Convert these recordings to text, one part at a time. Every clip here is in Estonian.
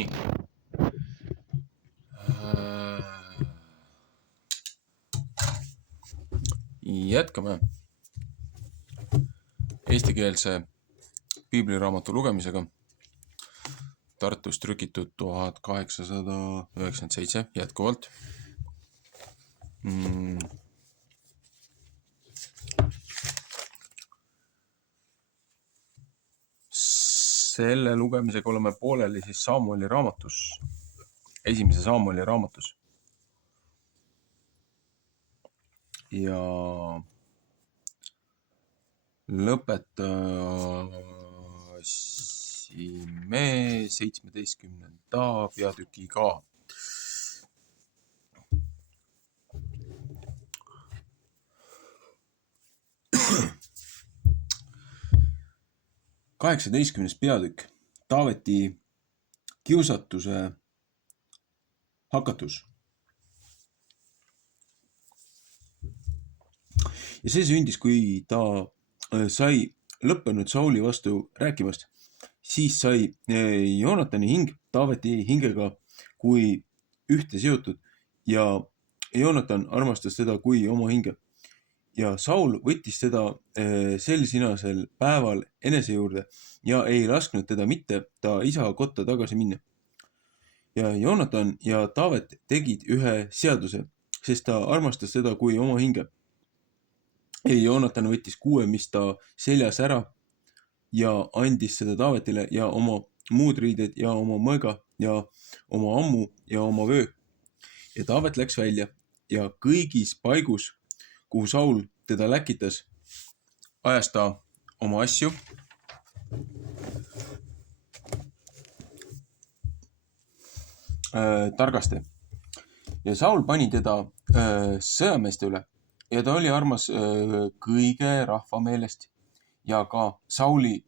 Nii. Jätkame eestikeelse piibliraamatu lugemisega. Tartus trükitud 1897 jätkuvalt. Selle lugemisega oleme pooleli siis Samueli raamatus, esimese Samueli raamatus. Ja lõpetasime 17. peatükiga. Kaheksateistkümnes peatükk, Taaveti kiusatuse hakatus. Ja see sündis, kui ta sai lõppenud Sauli vastu rääkimast, siis sai Joonatani hing Taaveti hingega kui ühte seotud ja Joonatan armastas teda kui oma hinge. Ja Saul võttis teda sel sinasel päeval enese juurde ja ei lasknud teda mitte ta isa kotta tagasi minna. Ja Joonatan ja Taavet tegid ühe seaduse, sest ta armastas teda kui oma hinge. Ja Joonatan võttis kuue, mis ta seljas ära ja andis seda Taavetile ja oma muud riided ja oma mõõga ja oma ammu ja oma vöö. Ja Taavet läks välja ja kõigis paigus, kuhu Saul teda läkitas, ajas ta oma asju targasti. Ja Saul pani teda sõjameeste üle ja ta oli armas kõige rahva meelest ja ka Sauli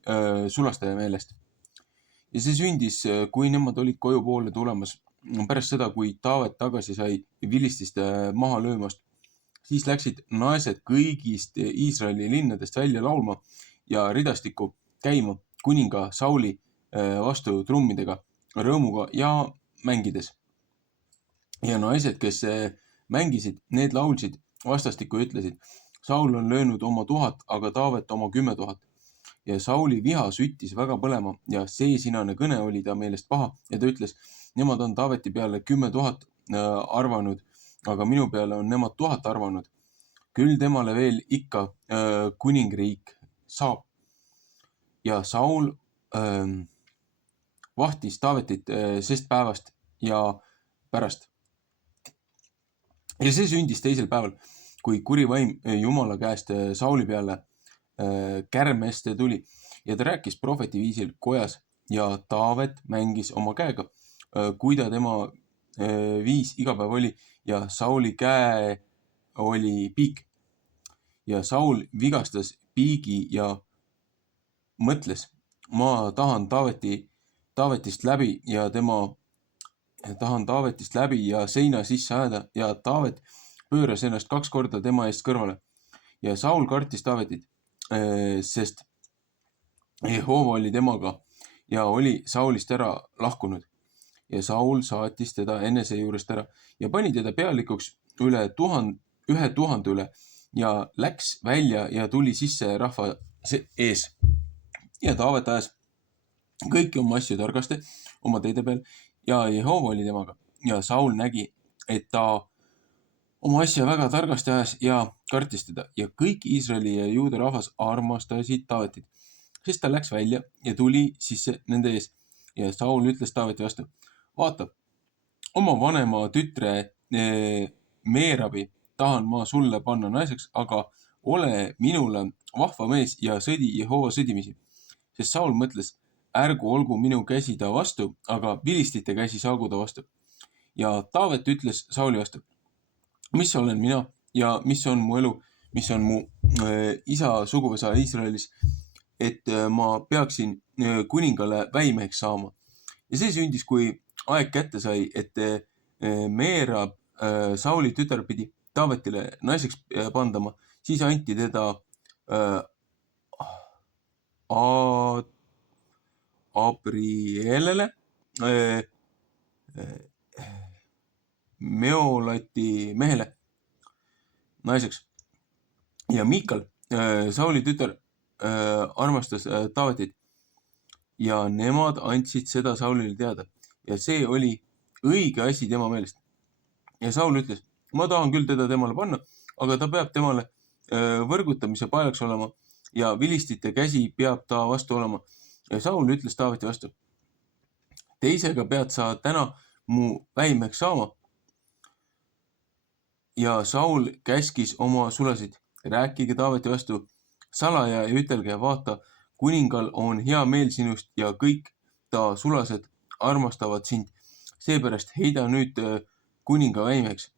sulastaja meelest. Ja see sündis, kui nemad olid koju poole tulemas pärast seda, kui Taavet tagasi sai vilististe maha löömast. Siis läksid naised kõigist Iisraeli linnadest välja laulma ja ridastikku käima kuninga Sauli vastu trummidega, rõõmuga ja mängides. Ja naised, kes mängisid, need laulsid vastastikku ja ütlesid, Saul on löönud oma 1000, aga Taavet oma 10 000. Ja Sauli viha süttis väga põlema ja see sinane kõne oli ta meelest paha ja ta ütles, nemad on Taaveti peale 10 000 arvanud, aga minu peale on nemad 1000 arvanud. Küll temale veel ikka kuningriik saab. Ja Saul vahtis Taavetit sest päevast ja pärast. Ja see sündis teisel päeval, kui kuri vaim Jumala käest Sauli peale kärmeste tuli ja ta rääkis prohveti viisil kojas ja Taavet mängis oma käega, kui ta tema viis iga päev oli ja Sauli käe oli piik. Ja Saul vigastas piigi ja mõtles, ma tahan Taavetist läbi ja seina sisse ajada ja Taavet pööras ennast 2 korda tema eest kõrvale. Ja Saul kartis Taavetit, sest Jehova oli temaga ja oli Saulist ära lahkunud. Ja Saul saatis teda enese juurest ära ja pani teda pealikuks üle 1000 üle ja läks välja ja tuli sisse rahva ees. Ja Taavet ajas kõiki oma asju targasti oma teede peal ja Jehova oli temaga. Ja Saul nägi, et ta oma asja väga targasti ajas ja kartis teda ja kõik Iisraeli ja Juuda rahvas armastasid Taavetit, sest ta läks välja ja tuli sisse nende ees. Ja Saul ütles Taaveti vastu, vaata, oma vanema tütre Meerabi tahan ma sulle panna naiseks, aga ole minule vahva mees ja sõdi Jehova sõdimisi. Sest Saul mõtles, ärgu olgu minu käsi ta vastu, aga vilistite käsi saagu ta vastu. Ja Taavet ütles Sauli vastu, mis olen mina ja mis on mu elu, mis on mu isa suguvõsa Iisraelis, et ma peaksin kuningale väimeheks saama. Ja see sündis, kui aeg kätte sai, et Meerab Sauli tütar pidi Taavetile naiseks pandama, siis anti teda Abrielele, Meolati mehele naiseks. Ja Miikal, Sauli tütar, armastas Taavetit ja nemad andsid seda Saulile teada ja see oli õige asi tema meelest. Ja Saul ütles, ma tahan küll teda temale panna, aga ta peab temale võrgutamise paelaks olema ja vilistite käsi peab ta vastu olema. Ja Saul ütles Taaveti vastu, teisega pead sa täna mu väimeks saama. Ja Saul käskis oma sulasid, rääkige Taaveti vastu salaja ja ütelge, vaata, kuningal on hea meel sinust ja kõik ta sulased armastavad sind. Seepärast heida nüüd kuninga väimeks.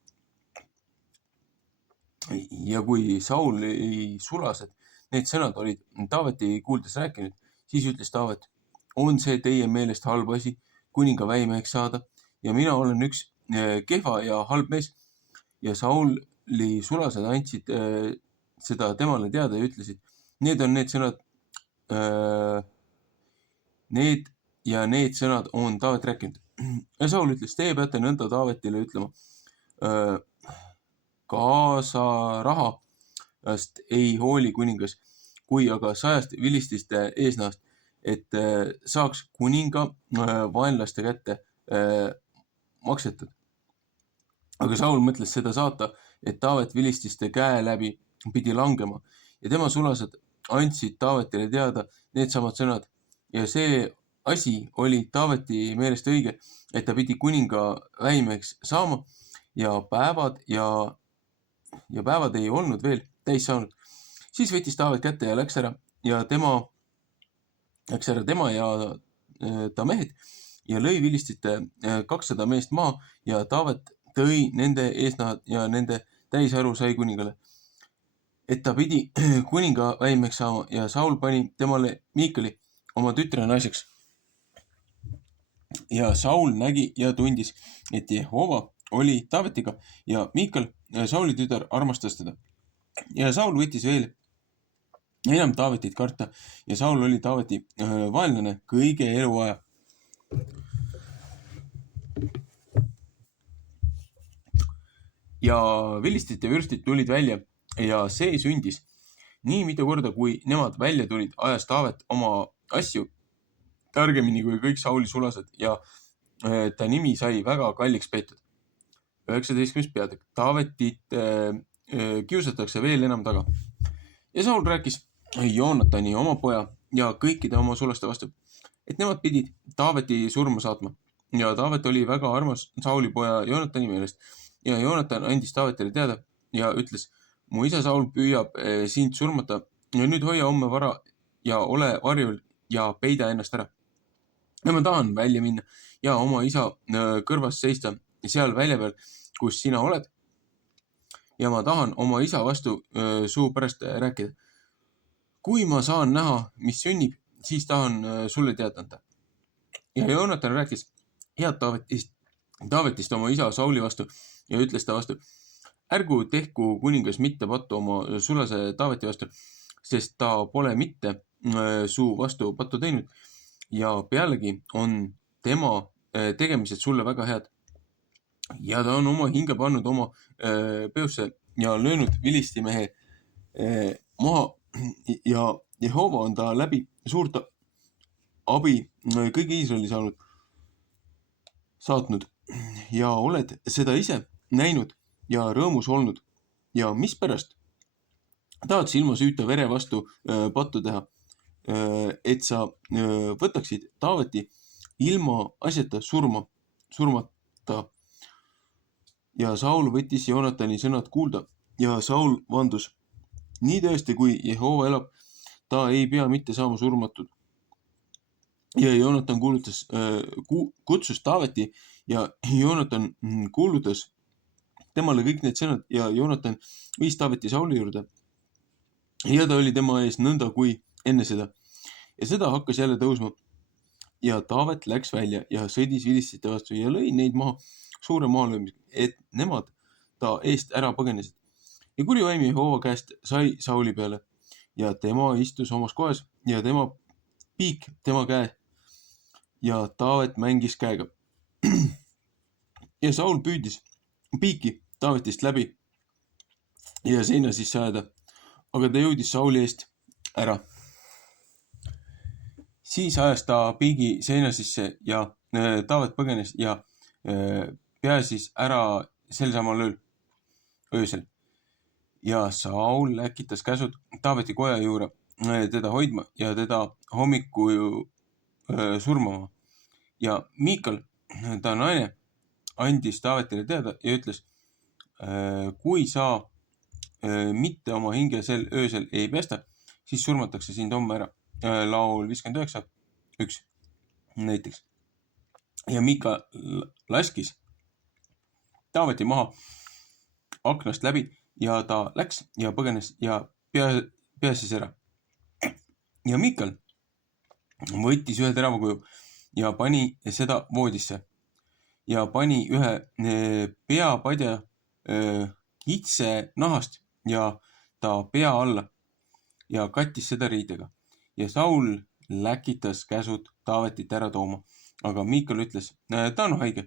Ja kui Sauli sulased, need sõnad olid Taaveti kuuldes rääkinud, siis ütles Taavet, on see teie meelest halb asi kuninga väimeks saada ja mina olen üks kehva ja halb mees. Ja Sauli sulased andsid seda temale teada ja ütlesid, need on need sõnad, need sõnad on Taavet rääkinud. Ja Saul ütles, teie peate nõnda Taavetile ütlema, kaasa rahast ei hooli kuningas, kui aga 100 vilististe eesnahast, et saaks kuninga vaenlaste kätte maksetud. Aga Saul mõtles seda saata, et Taavet vilististe käe läbi pidi langema ja tema sulased andsid Taavetile teada need samad sõnad. Ja see asi oli Taaveti meelest õige, et ta pidi kuninga väimeks saama ja päevad ei olnud veel täis saanud. Siis võttis Taavet kätte ja läks ära tema ja ta mehed ja lõi vilistite 200 meest maha ja Taavet tõi nende eesnahad ja nende täisharu sai kuningale, et ta pidi kuninga väimeks saama ja Saul pani temale Miikali oma tütre naiseks. Ja Saul nägi ja tundis, et Jehova oli Taavetiga ja Miikal, Sauli tütar, armastas teda. Ja Saul võttis veel enam Taavetit karta ja Saul oli Taaveti vaenlane kõige eluaja. Ja vilistid ja vürstid tulid välja ja see sündis nii mitu korda, kui nemad välja tulid, ajas Taavet oma asju targemini kui kõik Sauli sulased ja ta nimi sai väga kalliks peetud. 19. peatükk. Taavetit kiusatakse veel enam taga. Ja Saul rääkis Joonatani oma poja ja kõikide oma sulaste vastu, et nemad pidid Taaveti surma saatma. Ja Taavet oli väga armas Sauli poja Joonatani meelest. Ja Joonatan andis Taavetile teada ja ütles, mu isa Saul püüab sind surmata ja nüüd hoia homme vara ja ole varjul ja peida ennast ära. Ja ma tahan välja minna ja oma isa kõrvas seista seal välja peal, kus sina oled. Ja ma tahan oma isa vastu suu pärast rääkida. Kui ma saan näha, mis sünnib, siis tahan sulle teada anda. Ja Joonatan rääkis head Taavetist oma isa Sauli vastu ja ütles ta vastu, ärgu tehku kuningas mitte pattu oma sulase Taaveti vastu, sest ta pole mitte suu vastu pattu teinud ja pealegi on tema tegemised sulle väga head. Ja ta on oma hinge pannud oma peosse ja löönud vilistimehe maha ja Jehova on ta läbi suurt abi kõigi Iisraeli saatnud ja oled seda ise näinud ja rõõmus olnud ja mispärast tahad sa ilma süüta vere vastu pattu teha, et sa võtaksid Taaveti ilma asjata surmata. Ja Saul võttis Joonatani sõnad kuulda ja Saul vandus, nii tõesti, kui Jehova elab, ta ei pea mitte saama surmatud. Ja Joonatan kutsus Taaveti ja Joonatan kuulutas temale kõik need sõnad ja Joonatan viis Taaveti Sauli juurde. Ja ta oli tema ees nõnda kui enne seda. Ja seda hakkas jälle tõusma. Ja Taavet läks välja ja sõdis vilistite vastu ja lõi neid maha suure mahalöömisega, et nemad ta eest ära põgenesid. Ja kuri vaim Jehova käest sai Sauli peale ja tema istus omas kohas ja tema piik tema käe ja Taavet mängis käega. ja Saul püüdis piiki Taavetist läbi ja seina sisse ajada, aga ta jõudis Sauli eest ära. Siis ajas ta piigi seina sisse ja Taavet põgenes ja pääsis ära sel samal öösel. Ja Saul läkitas käsud Taaveti koja juurde teda hoidma ja teda hommiku surmama. Ja Miikal, ta naine, andis Taavetile teada ja ütles, kui sa mitte oma hinge sel öösel ei pesta, siis surmatakse sind homme ära. Laul 59:1 näiteks. Ja Miika laskis Taaveti maha aknast läbi ja ta läks ja põgenes ja pääses ära. Ja Miikal võttis ühe teravakuju ja pani seda voodisse ja pani ühe peapadja kitse nahast ja ta pea alla ja kattis seda riidega. Ja Saul läkitas käsud Taavetit ära tooma, aga Miikal ütles, ta on haige.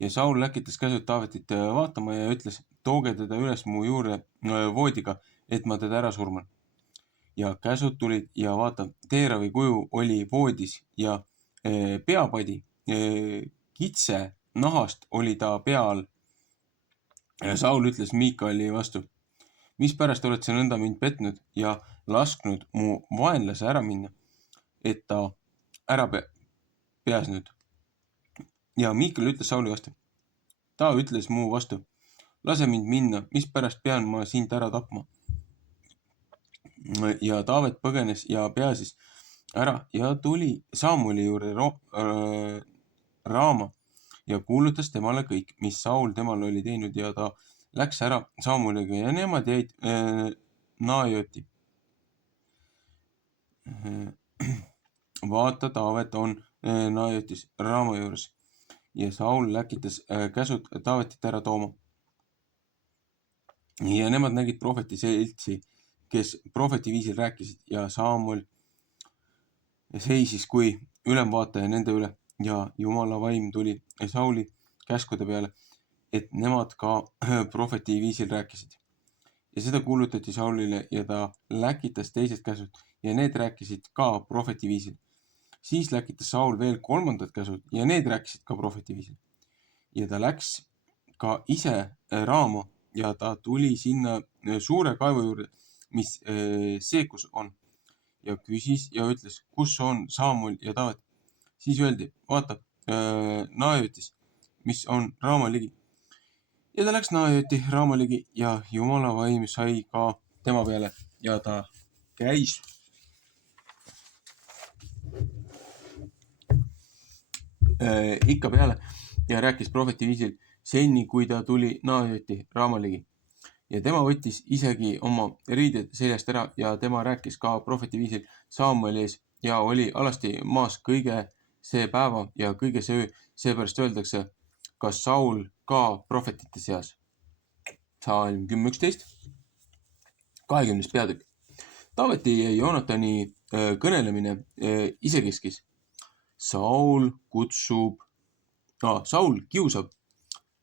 Ja Saul läkitas käsud Taavetit vaatama ja ütles, tooge teda üles mu juurde voodiga, et ma teda ära surman. Ja käsud tulid ja vaata, teeravi kuju oli voodis ja peapadi kitse nahast oli ta pea all. Ja Saul ütles Miikali vastu, mispärast oled sa nõnda mind petnud ja lasknud mu vaenlase ära minna, et ta ära pääsnud. Ja Miikal ütles Sauli vastu, ta ütles mu vastu, lase mind minna, mispärast pean ma sind ära tapma. Ja Taavet põgenes ja pääsis ära ja tuli Samueli juurde Raama ja kuulutas temale kõik, mis Saul temal oli teinud ja ta läks ära Samueliga ja nemad jäid Naajoti. Vaata, Taavet on Naajotis Raama juures ja Saul läkitas käsud Taavetit ära tooma. Ja nemad nägid prohveti seltsi, kes prohveti viisil rääkisid ja Samuel seisis kui ülemvaataja nende üle ja Jumala vaim tuli Sauli käskude peale, et nemad ka prohveti viisil rääkisid. Ja seda kuulutati Saulile ja ta läkitas teised käsud ja need rääkisid ka prohveti viisil. Siis läkitas Saul veel kolmandad käsud ja need rääkisid ka prohveti viisil. Ja ta läks ka ise Raama ja ta tuli sinna suure kaevu juurde, mis Seekus on ja küsis ja ütles, kus on Samuel ja Taavet. Siis öeldi, vaata, Naajotis, mis on Raama ligi. Ja ta läks Naajoti Raama ligi ja Jumala vaim sai ka tema peale ja ta käis ikka peale ja rääkis prohveti viisil seni, kui ta tuli Naajoti Raama ligi. Ja tema võttis isegi oma riided seljast ära ja tema rääkis ka prohveti viisil Samueli ees ja oli alasti maas kõige see päeva ja kõige see öö, seepärast öeldakse, kas Saul ka prohvetite seas. Psalm 10:11, 20. peatükk. Taaveti ja Joonatani kõnelemine isekeskis. Saul kiusab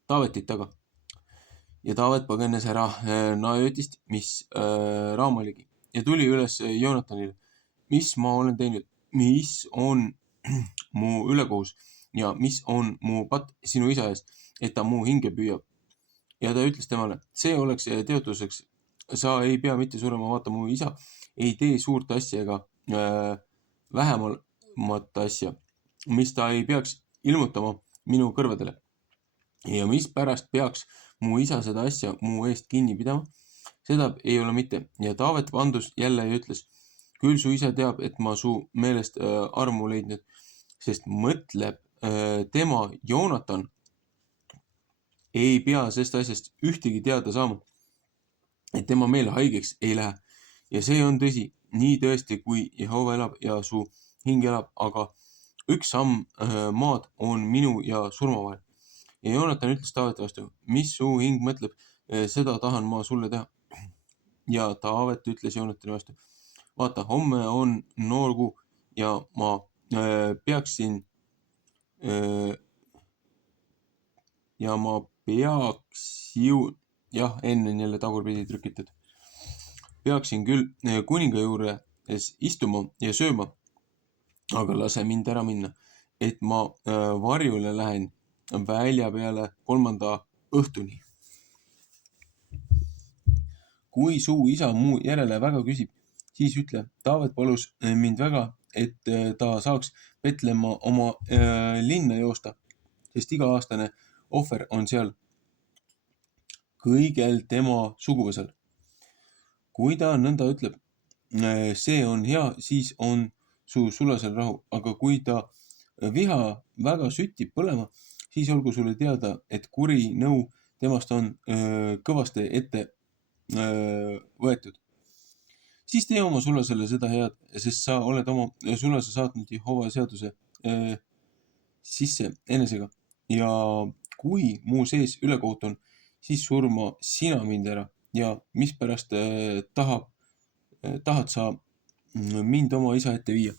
Taavetit taga. Ja Taavet põgenes ära Naajotist, mis Raama ligi ja tuli üles Joonatanile. Mis ma olen teinud, mis on mu ülekohus ja mis on mu patt sinu isa ees, et ta mu hinge püüab. Ja ta ütles temale, see oleks teotuseks, sa ei pea mitte surema, vaata mu isa ei tee suurt asja ega vähemat asja, mis ta ei peaks ilmutama minu kõrvadele. Ja mis pärast peaks mu isa seda asja mu eest kinni pidama, seda ei ole mitte. Ja Taavet vandus jälle ja ütles, küll su isa teab, et ma su meelest armu leidnud, sest mõtleb tema Joonatan ei pea sest asjast ühtegi teada saama, et tema meel haigeks ei lähe. Ja see on tõsi, nii tõesti, kui Jehova elab ja su hing elab, aga üks samm maad on minu ja surma vahel. Ja Joonatan ütles Taaveti vastu, mis su hing mõtleb, seda tahan ma sulle teha. Ja Taavet ütles Joonatani vastu, vaata, homme on noorkuu ja ma peaksin ja ma jah, enne on jälle tagurpidi trükitud. Peaksin küll kuninga juures istuma ja sööma, aga lase mind ära minna, et ma varjule lähen välja peale 3. õhtuni. Kui su isa mu järele väga küsib, siis ütle, Taavet palus mind väga, et ta saaks Petlemma oma linna joosta, sest iga-aastane ohver on seal kõigel tema suguvõsal. Kui ta nõnda ütleb, see on hea, siis on su sulasel rahu, aga kui ta viha väga süttib põlema, siis olgu sulle teada, et kuri nõu temast on kõvasti ette võetud. Siis tee oma sulasele seda head, sest sa oled oma sulase saatnud Jehova seaduse sisse enesega ja kui mu sees ülekohut on, siis surma sina mind ära ja mispärast tahad sa mind oma isa ette viia?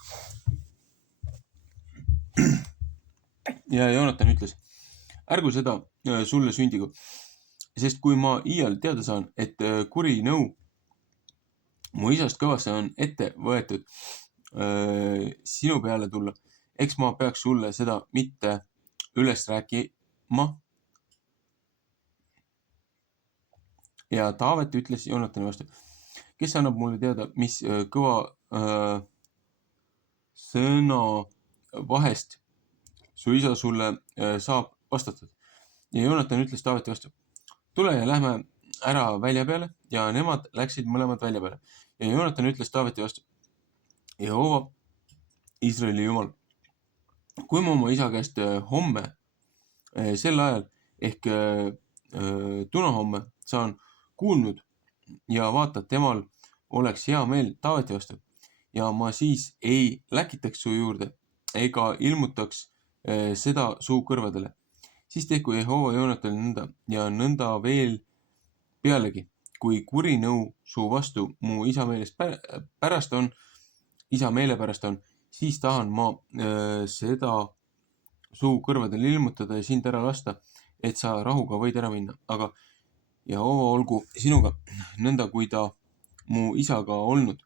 Ja Joonatan ütles, ärgu seda sulle sündigu, sest kui ma iial teada saan, et kuri nõu mu isast kõvasse on ette võetud sinu peale tulla, eks ma peaks sulle seda mitte üles rääkima. Ja Taavet ütles Joonatani vastu, kes annab mulle teada, mis kõva sõna vahest su isa sulle saab vastatud. Ja Joonatan ütles Taaveti vastu, tule ja lähme ära välja peale ja nemad läksid mõlemad välja peale. Ja Joonatan ütles Taaveti vastu, Jehova, Iisraeli jumal, kui ma oma isa käest homme sel ajal ehk tunahomme saan kuulnud ja vaata, temal oleks hea meel Taaveti vastu ja ma siis ei läkitaks su juurde ega ilmutaks seda su kõrvadele, siis tehku Jehova Joonatani nõnda ja nõnda veel pealegi, kui kuri nõu su vastu mu isa meele pärast on, siis tahan ma seda su kõrvadel ilmutada ja sind ära lasta, et sa rahuga võid ära minna, aga Jehova olgu sinuga, nõnda kui ta mu isaga olnud.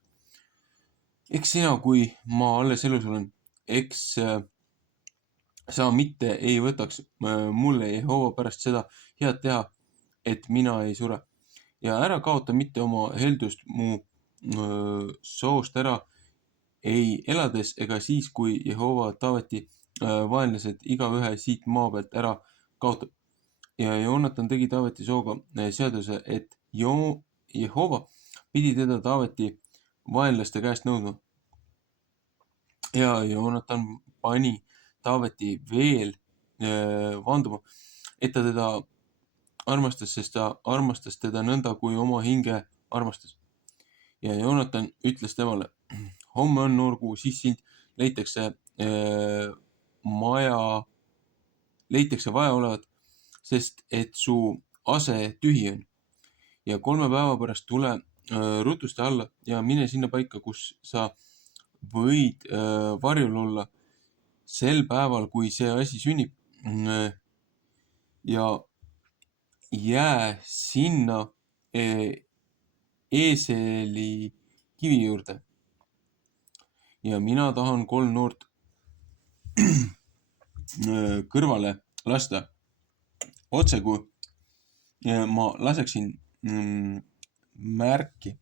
Eks sina, kui ma alles elus olen, eks sa mitte ei võtaks mulle Jehova pärast seda head teha, et mina ei sure. Ja ära kaota mitte oma heldust mu soost ära, ei elades ega siis, kui Jehova Taaveti vaenlased igaühe siit maa pealt ära kaotab. Ja Joonatan tegi Taaveti sooga seaduse, et Jehova pidi teda Taaveti vaenlaste käest nõudma. Ja Joonatan pani Taaveti veel vanduma, et ta teda armastas, sest ta armastas teda nõnda, kui oma hinge armastas. Ja Joonatan ütles temale, homme on noor kuu, siis sind leitakse vaja olevat, sest et su ase tühi on. Ja 3 päeva pärast tule rutuste alla ja mine sinna paika, kus sa võid varjul olla sel päeval, kui see asi sünnib. Ja jää sinna eeseli kivi juurde. Ja mina tahan 3 noort kõrvale lasta. Otse kui ma laseksin märki.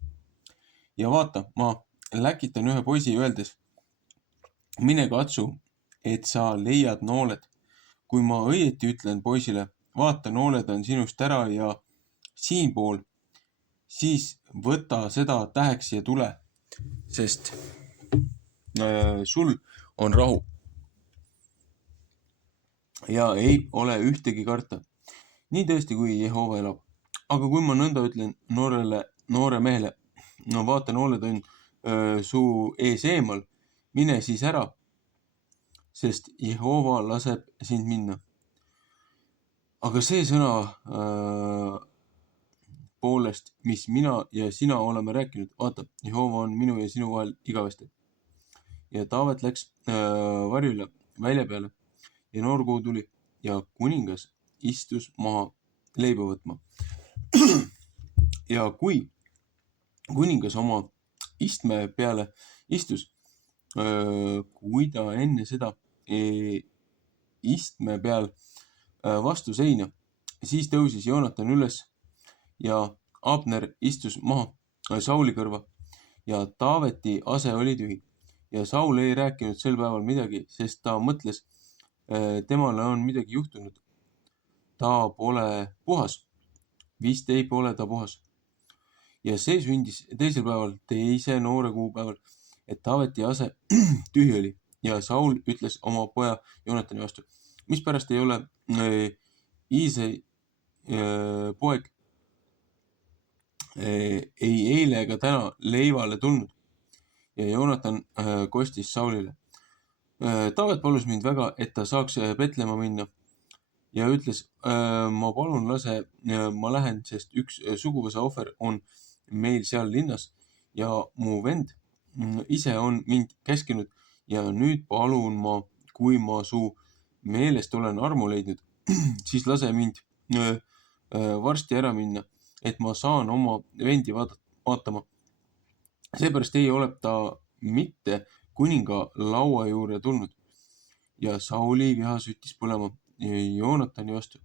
Ja vaata, ma läkitan ühe poisi öeldes, mine katsu, et sa leiad nooled. Kui ma õieti ütlen poisile, vaata, nooled on sinust ära ja siinpool, siis võta seda täheks ja tule, sest sul on rahu. Ja ei ole ühtegi karta. Nii tõesti, kui Jehova elab. Aga kui ma nõnda ütlen noore mehele, no vaata, nooled on su ees eemal, mine siis ära, sest Jehova laseb sind minna. Aga see sõna poolest, mis mina ja sina oleme rääkinud, vaata, Jehova on minu ja sinu vahel igavesti. Ja Taavet läks varjule välja peale ja noor kuu tuli ja kuningas istus maha leiba võtma. Ja kui kuningas oma istme peale istus, kui ta enne seda istme peal vastu seina, siis tõusis Joonatan üles ja Abner istus maha Sauli kõrva ja Taaveti ase oli tühi. Ja Saul ei rääkinud sel päeval midagi, sest ta mõtles, temale on midagi juhtunud. Ta pole puhas. Vist ei pole ta puhas. Ja see sündis teisel päeval, teise noore kuupäeval, et Taaveti ase tühi oli. Ja Saul ütles oma poja Joonatani vastu, mispärast ei ole Iisei poeg ei eile ega täna leivale tulnud. Ja Joonatan kostis Saulile. Taavet palus mind väga, et ta saaks Betlema minna ja ütles, ma palun lase, ma lähen, sest üks suguvõsa ohver on meil seal linnas ja mu vend ise on mind käskinud ja nüüd palun ma, kui ma su meelest olen armu leidnud, siis lase mind varsti ära minna, et ma saan oma vendi vaatama. Seepärast ei ole ta mitte kuninga laua juurde tulnud. Ja Sauli viha süttis põlema Joonatani vastu.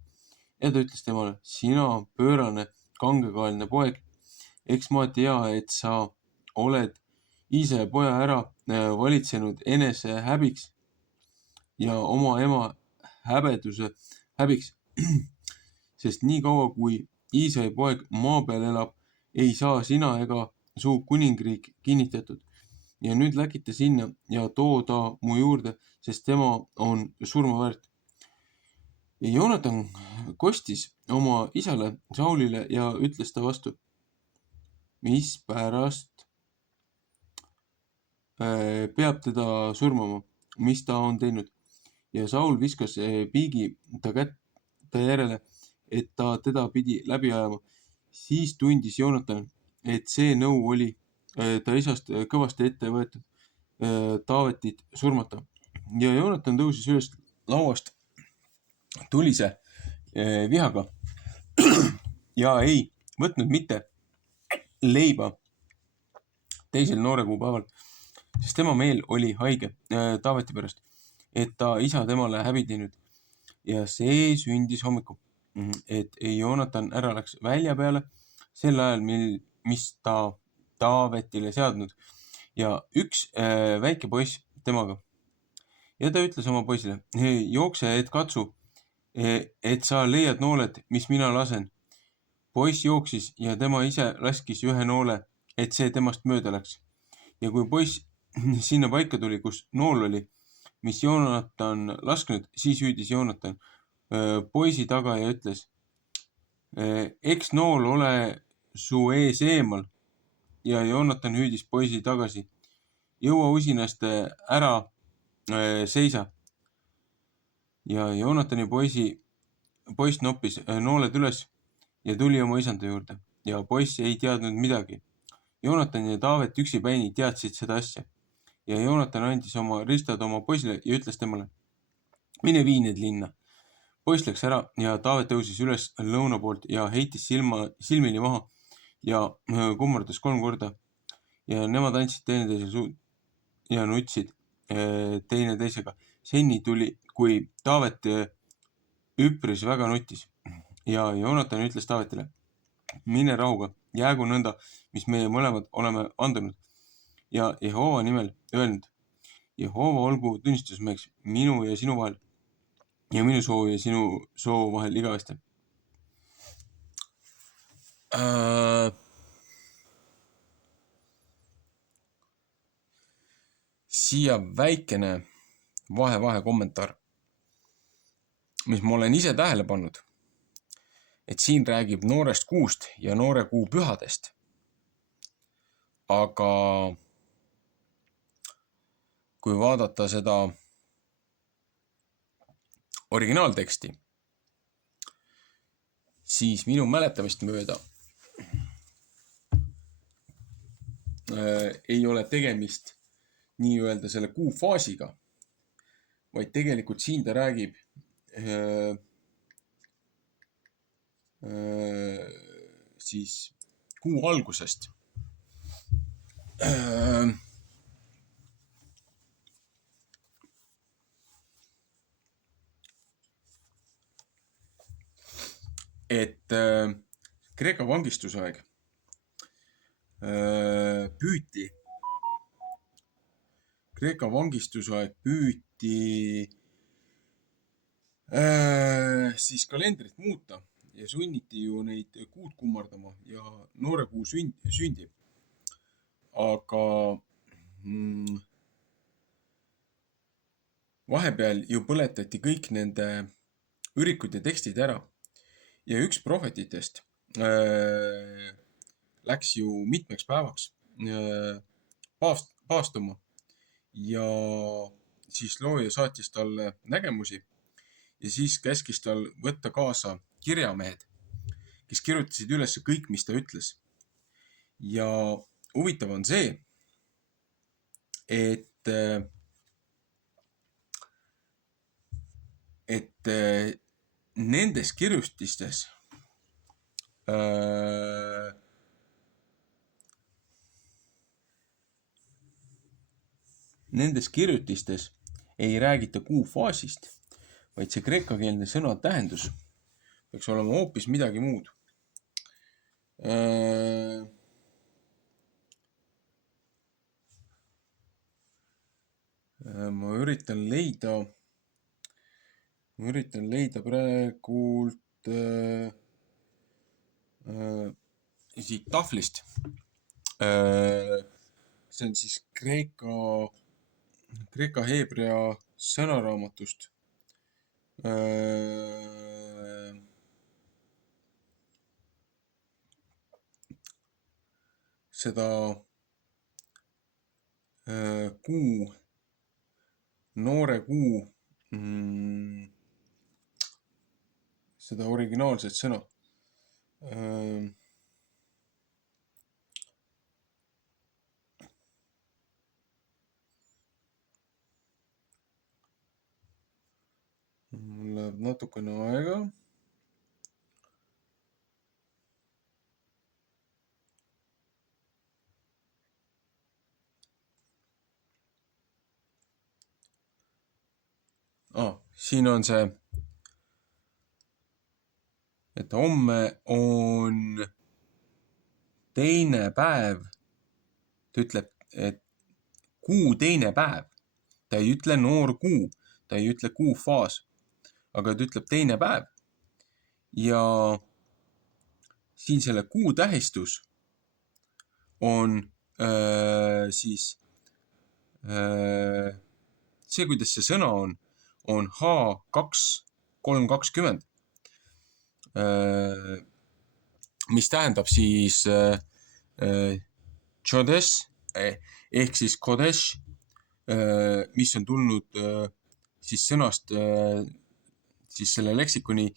Ja ta ütles temale, sina pöörane kangekaelne poeg, eks ma tea, et sa oled ise poja ära valitsenud enese häbiks ja oma ema häbeduse häbiks. Sest nii kaua, kui Iisai poeg maa peal elab, ei saa sina ega su kuningriik kinnitatud. Ja nüüd läkite sinna ja too ta mu juurde, sest tema on surma väärt. Ja Joonatan kostis oma isale Saulile ja ütles ta vastu, mispärast peab teda surmama, mis ta on teinud. Ja Saul viskas piigi ta kätte järele, et ta teda pidi läbi ajama. Siis tundis Joonatan, et see nõu oli ta isast kõvasti ette võetud Taavetit surmata. Ja Joonatan tõusis üles lauast tulise vihaga ja ei võtnud mitte leiba teisel noorekuu päeval, sest tema meel oli haige Taaveti pärast, et ta isa temale häbi teinud. Ja see sündis hommikul, et Joonatan ära läks välja peale sel ajal, mis ta Taavetile seadnud ja üks väike poiss temaga. Ja ta ütles oma poisile, jookse, et katsu, et sa leiad nooled, mis mina lasen. Poiss jooksis ja tema ise laskis ühe noole, et see temast mööda läks. Ja kui poiss sinna paika tuli, kus nool oli, mis Joonatan lasknud, siis hüüdis Joonatan poisi taga ja ütles, eks nool ole su ees eemal. Ja Joonatan hüüdis poisi tagasi, jõua usinast ära seisa. Ja Joonatani poiss noppis nooled üles ja tuli oma isanda juurde ja poiss ei teadnud midagi. Joonatan ja Taavet üksipäini teadsid seda asja ja Joonatan andis oma ristad oma poisile ja ütles temale, mine vii need linna. Poiss läks ära ja Taavet tõusis üles lõuna poolt ja heitis silmini maha ja kummardas 3 korda ja nemad andsid teineteise ja nutsid teineteisega. Seni tuli, kui Taavet üpris väga nutis ja Joonatan ütles Taavetile, mine rahuga, jäägu nõnda, mis meie mõlemad oleme andunud ja Jehova nimel öelnud. Jehova olgu tunnistusmeheks minu ja sinu vahel ja minu soo ja sinu soo vahel igavesti. Siia väikene vahe kommentaar, mis ma olen ise tähele pannud, et siin räägib noorest kuust ja noore kuu pühadest. Aga kui vaadata seda originaalteksti, siis minu mäletamist mööda ei ole tegemist nii-öelda selle kuu faasiga, vaid tegelikult siin ta räägib siis kuu algusest. Et Kreeka vangistusaeg püüti siis kalendrit muuta ja sunniti ju neid kuud kummardama ja noore kuu sündi. Aga vahepeal ju põletati kõik nende ürikute tekstid ära ja üks prohvetitest läks ju mitmeks päevaks paastuma ja siis looja saatis talle nägemusi ja siis käskis tal võtta kaasa kirjamehed, kes kirjutasid üles kõik, mis ta ütles. Ja huvitav on see, et nendes kirjutistes ei räägita kuufaasist, vaid see kreekakeelne sõna tähendus peaks olema hoopis midagi muud. Ma üritan leida praegult siit tahvlist. See on siis Kreeka-Heebrea sõnaraamatust. Seda noore kuu, seda originaalset sõna. Mul läheb natukene aega. Siin on see, et homme on teine päev. Ta ütleb, et kuu teine päev. Ta ei ütle noor kuu, ta ei ütle kuufaas, aga ta ütleb teine päev. Ja siin selle kuu tähistus on siis see, kuidas see sõna on H2320, mis tähendab siis Chodesh ehk siis Kodesh, mis on tulnud siis sõnast siis selle leksikoni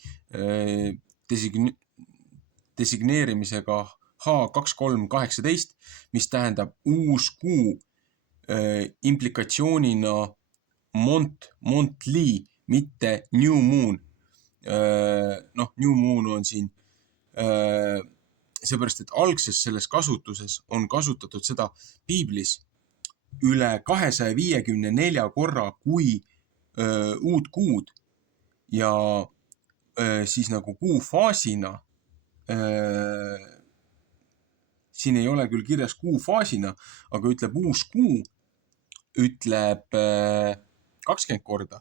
designeerimisega H2318, mis tähendab uus kuu implikatsioonina Montli, mitte New Moon. New Moon on siin seepärast, et algses selles kasutuses on kasutatud seda piiblis üle 254 korra kui uut kuud ja siis nagu kuufaasina siin ei ole küll kirjas kuufaasina, aga ütleb uus kuu, ütleb 20 korda.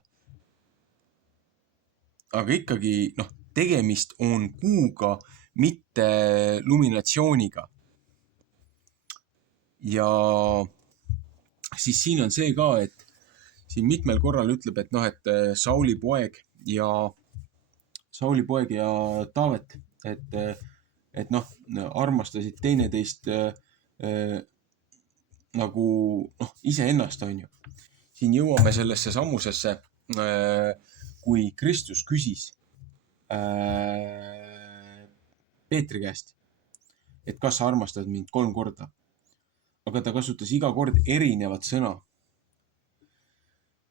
Aga ikkagi, tegemist on kuuga, mitte luminatsiooniga. Ja siis siin on see ka, et siin mitmel korral ütleb, et Sauli poeg ja Taavet, et armastasid teineteist nagu iseennast, on ju. Siin jõuame sellesse samusesse, kui Kristus küsis Peetri käest, et kas sa armastad mind 3 korda. Aga ta kasutas iga kord erinevat sõna.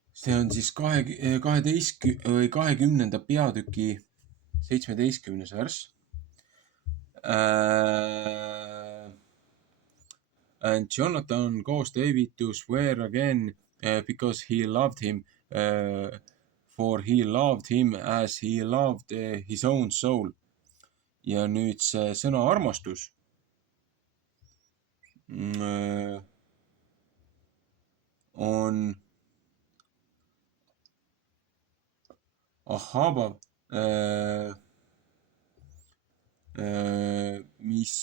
See on siis 20. peatüki 17. värss. And Jonathan caused David to swear again because he loved him, for he loved him as he loved his own soul. Ja nüüd see sõna armastus on ahaba, mis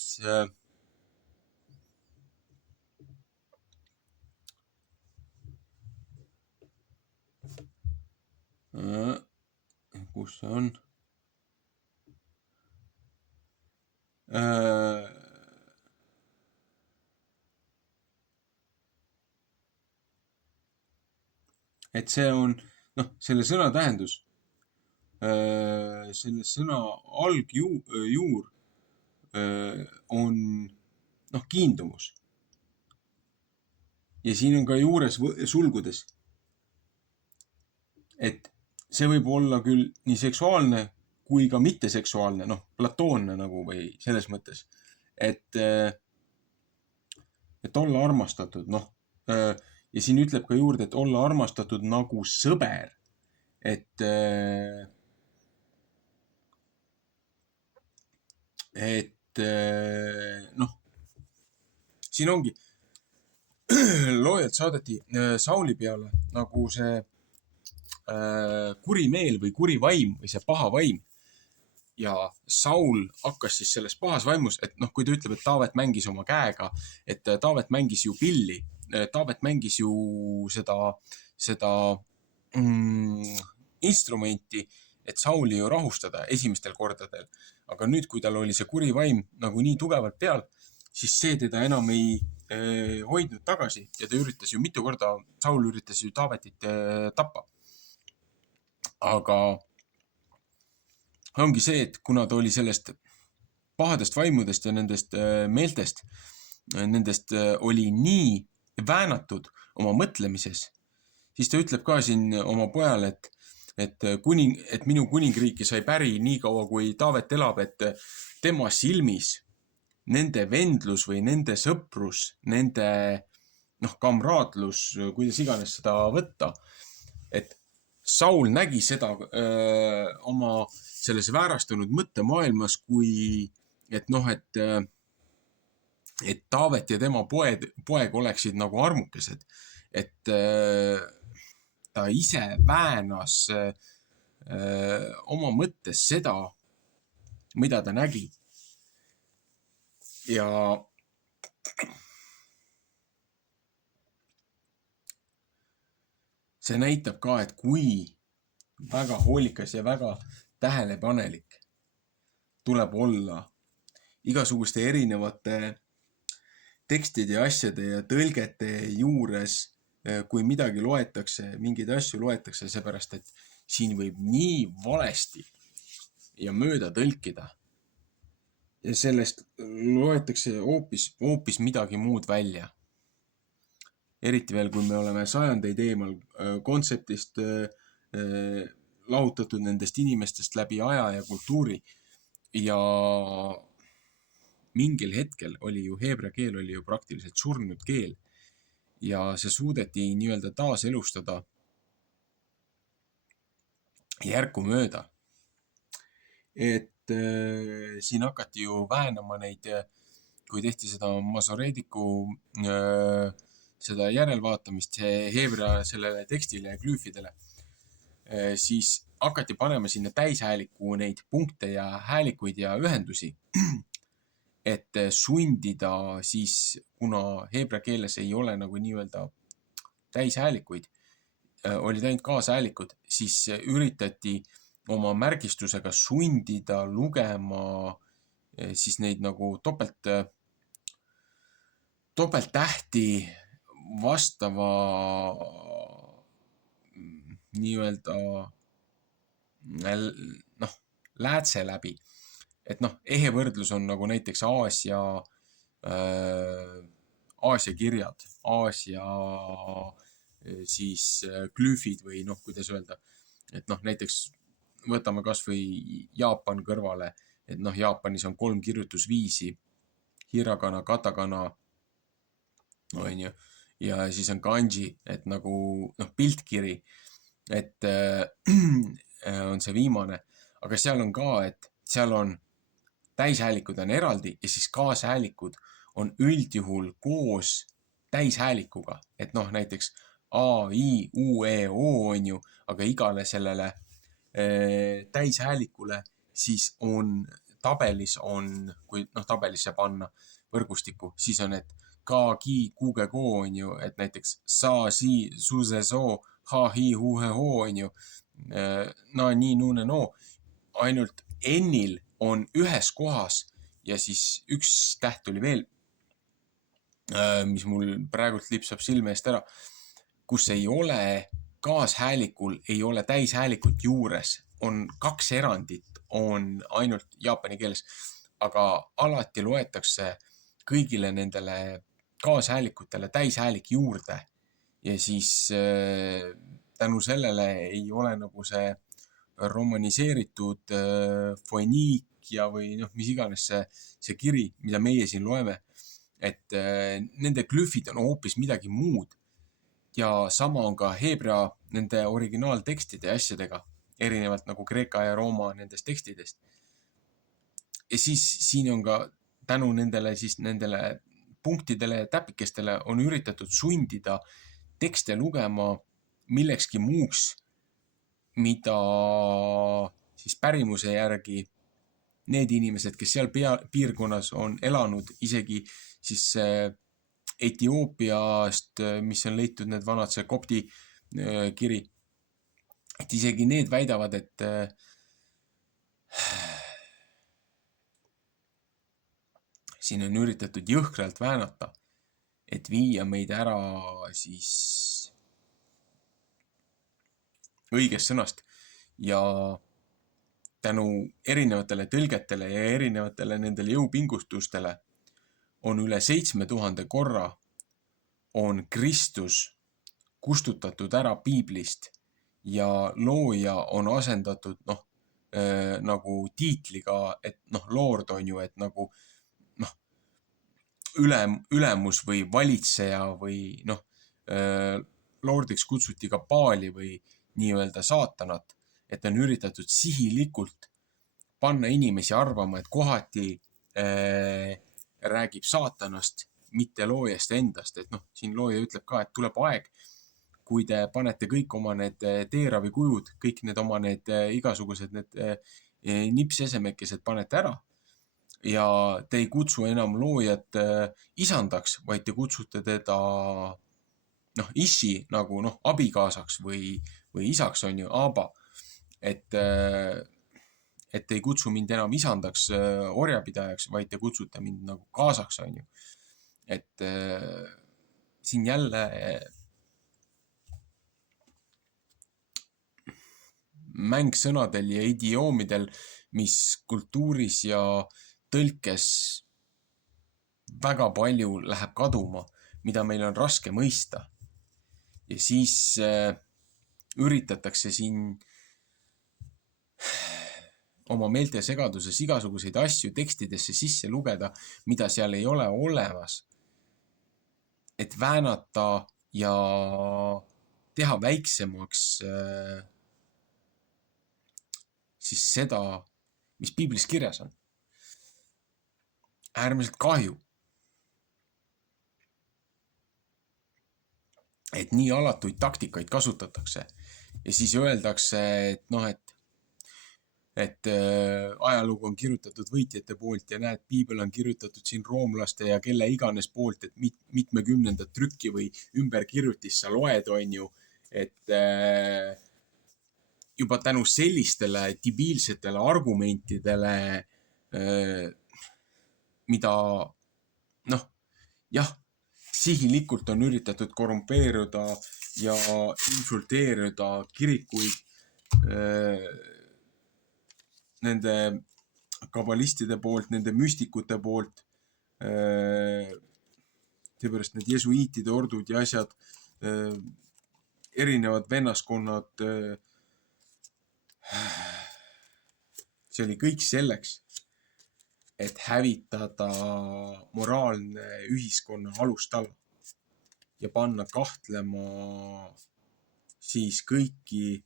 kus see on? Et see on, selle sõna tähendus, selle sõna algjuur on, kiindumus. Ja siin on ka juures sulgudes, et see võib olla küll nii seksuaalne kui ka mitteseksuaalne, platoonne nagu või selles mõttes, et olla armastatud, ja siin ütleb ka juurde, et olla armastatud nagu sõber, et siin ongi, loojalt saadeti Sauli peale nagu see kuri meel või kuri vaim või see paha vaim. Ja Saul hakkas siis selles pahas vaimus, et kui ta ütleb, et Taavet mängis oma käega, et Taavet mängis ju pilli, Taavet mängis ju seda instrumenti, et Sauli ju rahustada esimestel kordadel. Aga nüüd, kui tal oli see kuri vaim nagu nii tugevalt peal, siis see teda enam ei hoidnud tagasi ja ta üritas ju mitu korda, Saul üritas ju Taavetit tappa. Aga ongi see, et kuna ta oli sellest pahadest vaimudest ja nendest meeltest, nendest oli nii väänatud oma mõtlemises, siis ta ütleb ka siin oma pojale, et minu kuningriiki sai päri nii kaua, kui Taavet elab, et tema silmis nende vendlus või nende sõprus, nende kamraadlus, kuidas iganes seda võtta, et Saul nägi seda oma selles väärastunud mõttemaailmas, kui et Taavet ja tema poeg oleksid nagu armukesed, et ta ise väänas oma mõttes seda, mida ta nägi. Ja see näitab ka, et kui väga hoolikas ja väga tähelepanelik tuleb olla igasuguste erinevate tekstide ja asjade ja tõlgete juures, kui midagi loetakse, mingeid asju loetakse, seepärast, et siin võib nii valesti ja mööda tõlkida. Ja sellest loetakse hoopis midagi muud välja. Eriti veel, kui me oleme sajandeid eemal kontseptist lahutatud nendest inimestest läbi aja ja kultuuri. Ja mingil hetkel oli ju heebrea keel oli ju praktiliselt surnud keel. Ja see suudeti nii-öelda taaselustada järkumööda. Et siin hakati ju väänama neid, kui tehti seda masoreediku seda järelvaatamist heebrea sellele tekstile ja glüüfidele, siis hakati panema sinna täishääliku neid punkte ja häälikuid ja ühendusi, et sundida siis, kuna heebrea keeles ei ole nagu nii-öelda täishäälikuid, olid ainult kaashäälikud, siis üritati oma märgistusega sundida lugema siis neid nagu topelttähti vastava nii-öelda läätse läbi. Et ehe võrdlus on nagu näiteks Aasia kirjad, Aasia siis glüüfid või kuidas öelda, et näiteks võtame kas või Jaapan kõrvale, et noh, Jaapanis on 3 kirjutusviisi, hiragana, katakana, on ju, ja siis on kanji, et nagu noh, piltkiri, et on see viimane, aga seal on ka, et seal on täishäälikud on eraldi ja siis kaashäälikud on üldjuhul koos täishäälikuga, et noh, näiteks A, I, U, E, O on ju, aga igale sellele täishäälikule siis on tabelis on, kui noh, tabelisse panna võrgustikku, siis on, et ka, ki, kuge, ko on ju, et näiteks sa, si, su, se, so, ha, hi, hu, he, ho on ju, na, nii, nuune, no, ainult N-il on ühes kohas ja siis üks täht oli veel, mis mul praegult lipsab silme eest ära, kus ei ole kaashäälikul, ei ole täishäälikut juures, on 2 erandit, on ainult jaapani keeles, aga alati loetakse kõigile nendele kaashäälikutele täishäälik juurde ja siis tänu sellele ei ole nagu see romaniseeritud foniikia või noh, mis iganes see kiri, mida meie siin loeme, et nende glüfid on hoopis midagi muud. Ja sama on ka heebrea nende originaaltekstide ja asjadega, erinevalt nagu Kreeka ja Rooma nendest tekstidest. Ja siis siin on ka tänu nendele punktidele ja täpikestele on üritatud sundida tekste lugema millekski muuks, mida siis pärimuse järgi need inimesed, kes seal piirkonnas on elanud, isegi siis Etioopiast, mis on leitud need vanad, see kopti kiri, et isegi need väidavad, et siin on üritatud jõhkralt väänata, et viia meid ära siis õigest sõnast ja tänu erinevatele tõlgetele ja erinevatele nendele jõupingustustele on üle 7000 korra on Kristus kustutatud ära piiblist ja looja on asendatud noh, nagu tiitliga, et noh, lord on ju, et nagu noh, ülemus või valitseja või noh, lordiks kutsuti ka Paali või nii-öelda saatanat, et on üritatud sihilikult panna inimesi arvama, et kohati räägib saatanast, mitte loojast endast, et noh, siin looja ütleb ka, et tuleb aeg, kui te panete kõik oma need teeravi kujud, kõik need oma need igasugused need nipsesemekesed panete ära ja te ei kutsu enam loojat isandaks, vaid te kutsute teda noh, ishi nagu noh, abikaasaks või isaks on ju, aba, et ei kutsu mind enam isandaks orjapidajaks, vaid te kutsute mind nagu kaasaks, on ju. Et siin jälle mäng sõnadel ja idioomidel, mis kultuuris ja tõlkes väga palju läheb kaduma, mida meil on raske mõista. Ja siis üritatakse siin oma meeltesegaduses igasuguseid asju tekstidesse sisse lugeda, mida seal ei ole olemas. Et väänata ja teha väiksemaks siis seda, mis piiblis kirjas on. Äärmiselt kahju. Et nii alatuid taktikaid kasutatakse ja siis öeldakse, et noh, et ajalugu on kirjutatud võitjate poolt ja näed, piibel on kirjutatud siin roomlaste ja kelle iganes poolt, et mitmekümnendat trükki või ümberkirjutist sa loed, on ju, et juba tänu sellistele debiilsetele argumentidele, mida noh, jah, sihilikult on üritatud korrumpeeruda ja insulteeruda kirikuid nende kabalistide poolt, nende müstikute poolt, seepärast need jesuiitide ordud ja asjad, erinevad vennaskonnad, see oli kõik selleks, et hävitada moraalne ühiskonna alustala ja panna kahtlema siis kõiki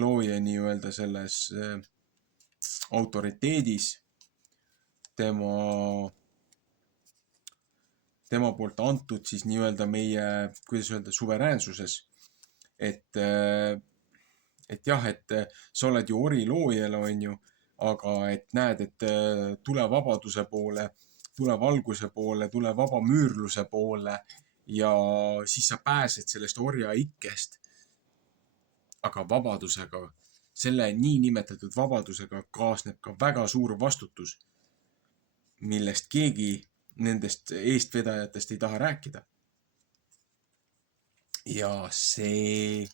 looja nii-öelda selles autoriteedis, tema poolt antud siis nii-öelda meie, kuidas öelda, suveräänsuses. Et jah, et sa oled ju ori loojale, on ju, aga et näed, et tule vabaduse poole, tule valguse poole, tule vaba müürluse poole ja siis sa pääsed sellest orja ikkest. Aga vabadusega, selle niinimetatud vabadusega kaasneb ka väga suur vastutus, millest keegi nendest eestvedajatest ei taha rääkida. Ja see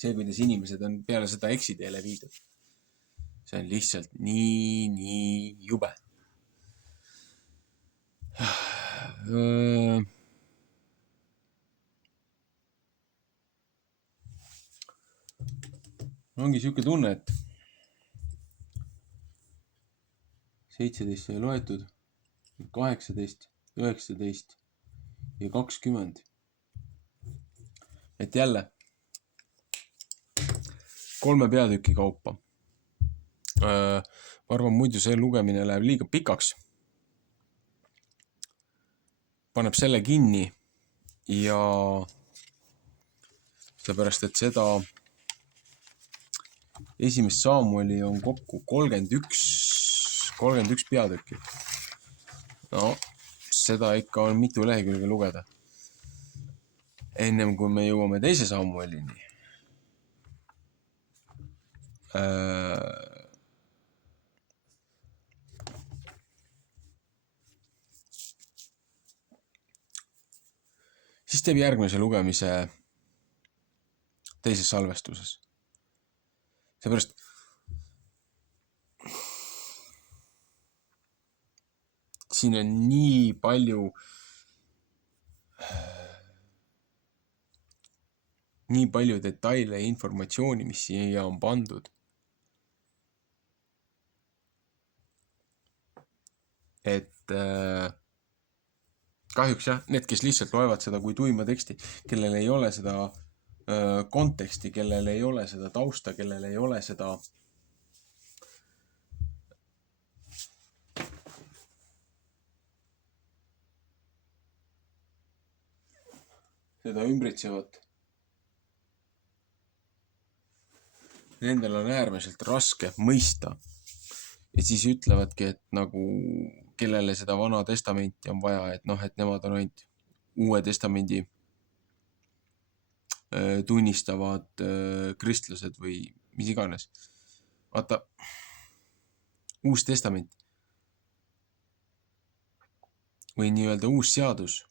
kuidas inimesed on peale seda eksiteele viidud, see on lihtsalt nii jube. Ongi siuke tunne, et 17 sai loetud, 18, 19 ja 20. Et jälle 3 peatüki kaupa. Ma arvan, muidu see lugemine läheb liiga pikaks. Paneb selle kinni ja seepärast, et seda esimest Samueli on kokku 31 peatükki. No, seda ikka on mitu lehekülge lugeda. Ennem kui me jõuame teise Samuelini. Siis teeb järgmise lugemise teises salvestuses. Seepärast siin on nii palju detaile ja informatsiooni, mis siia on pandud. Et kahjuks jah, need, kes lihtsalt loevad seda kui tuima teksti, kellel ei ole seda konteksti, kellel ei ole seda tausta, kellel ei ole seda ümbritsevat. Nendel on äärmiselt raske mõista. Ja siis ütlevadki, et nagu kellele seda Vana Testamenti on vaja, et et nemad on ainult Uue Testamendi tunnistavad kristlased või mis iganes. Vaata, Uus Testament või nii-öelda uus seadus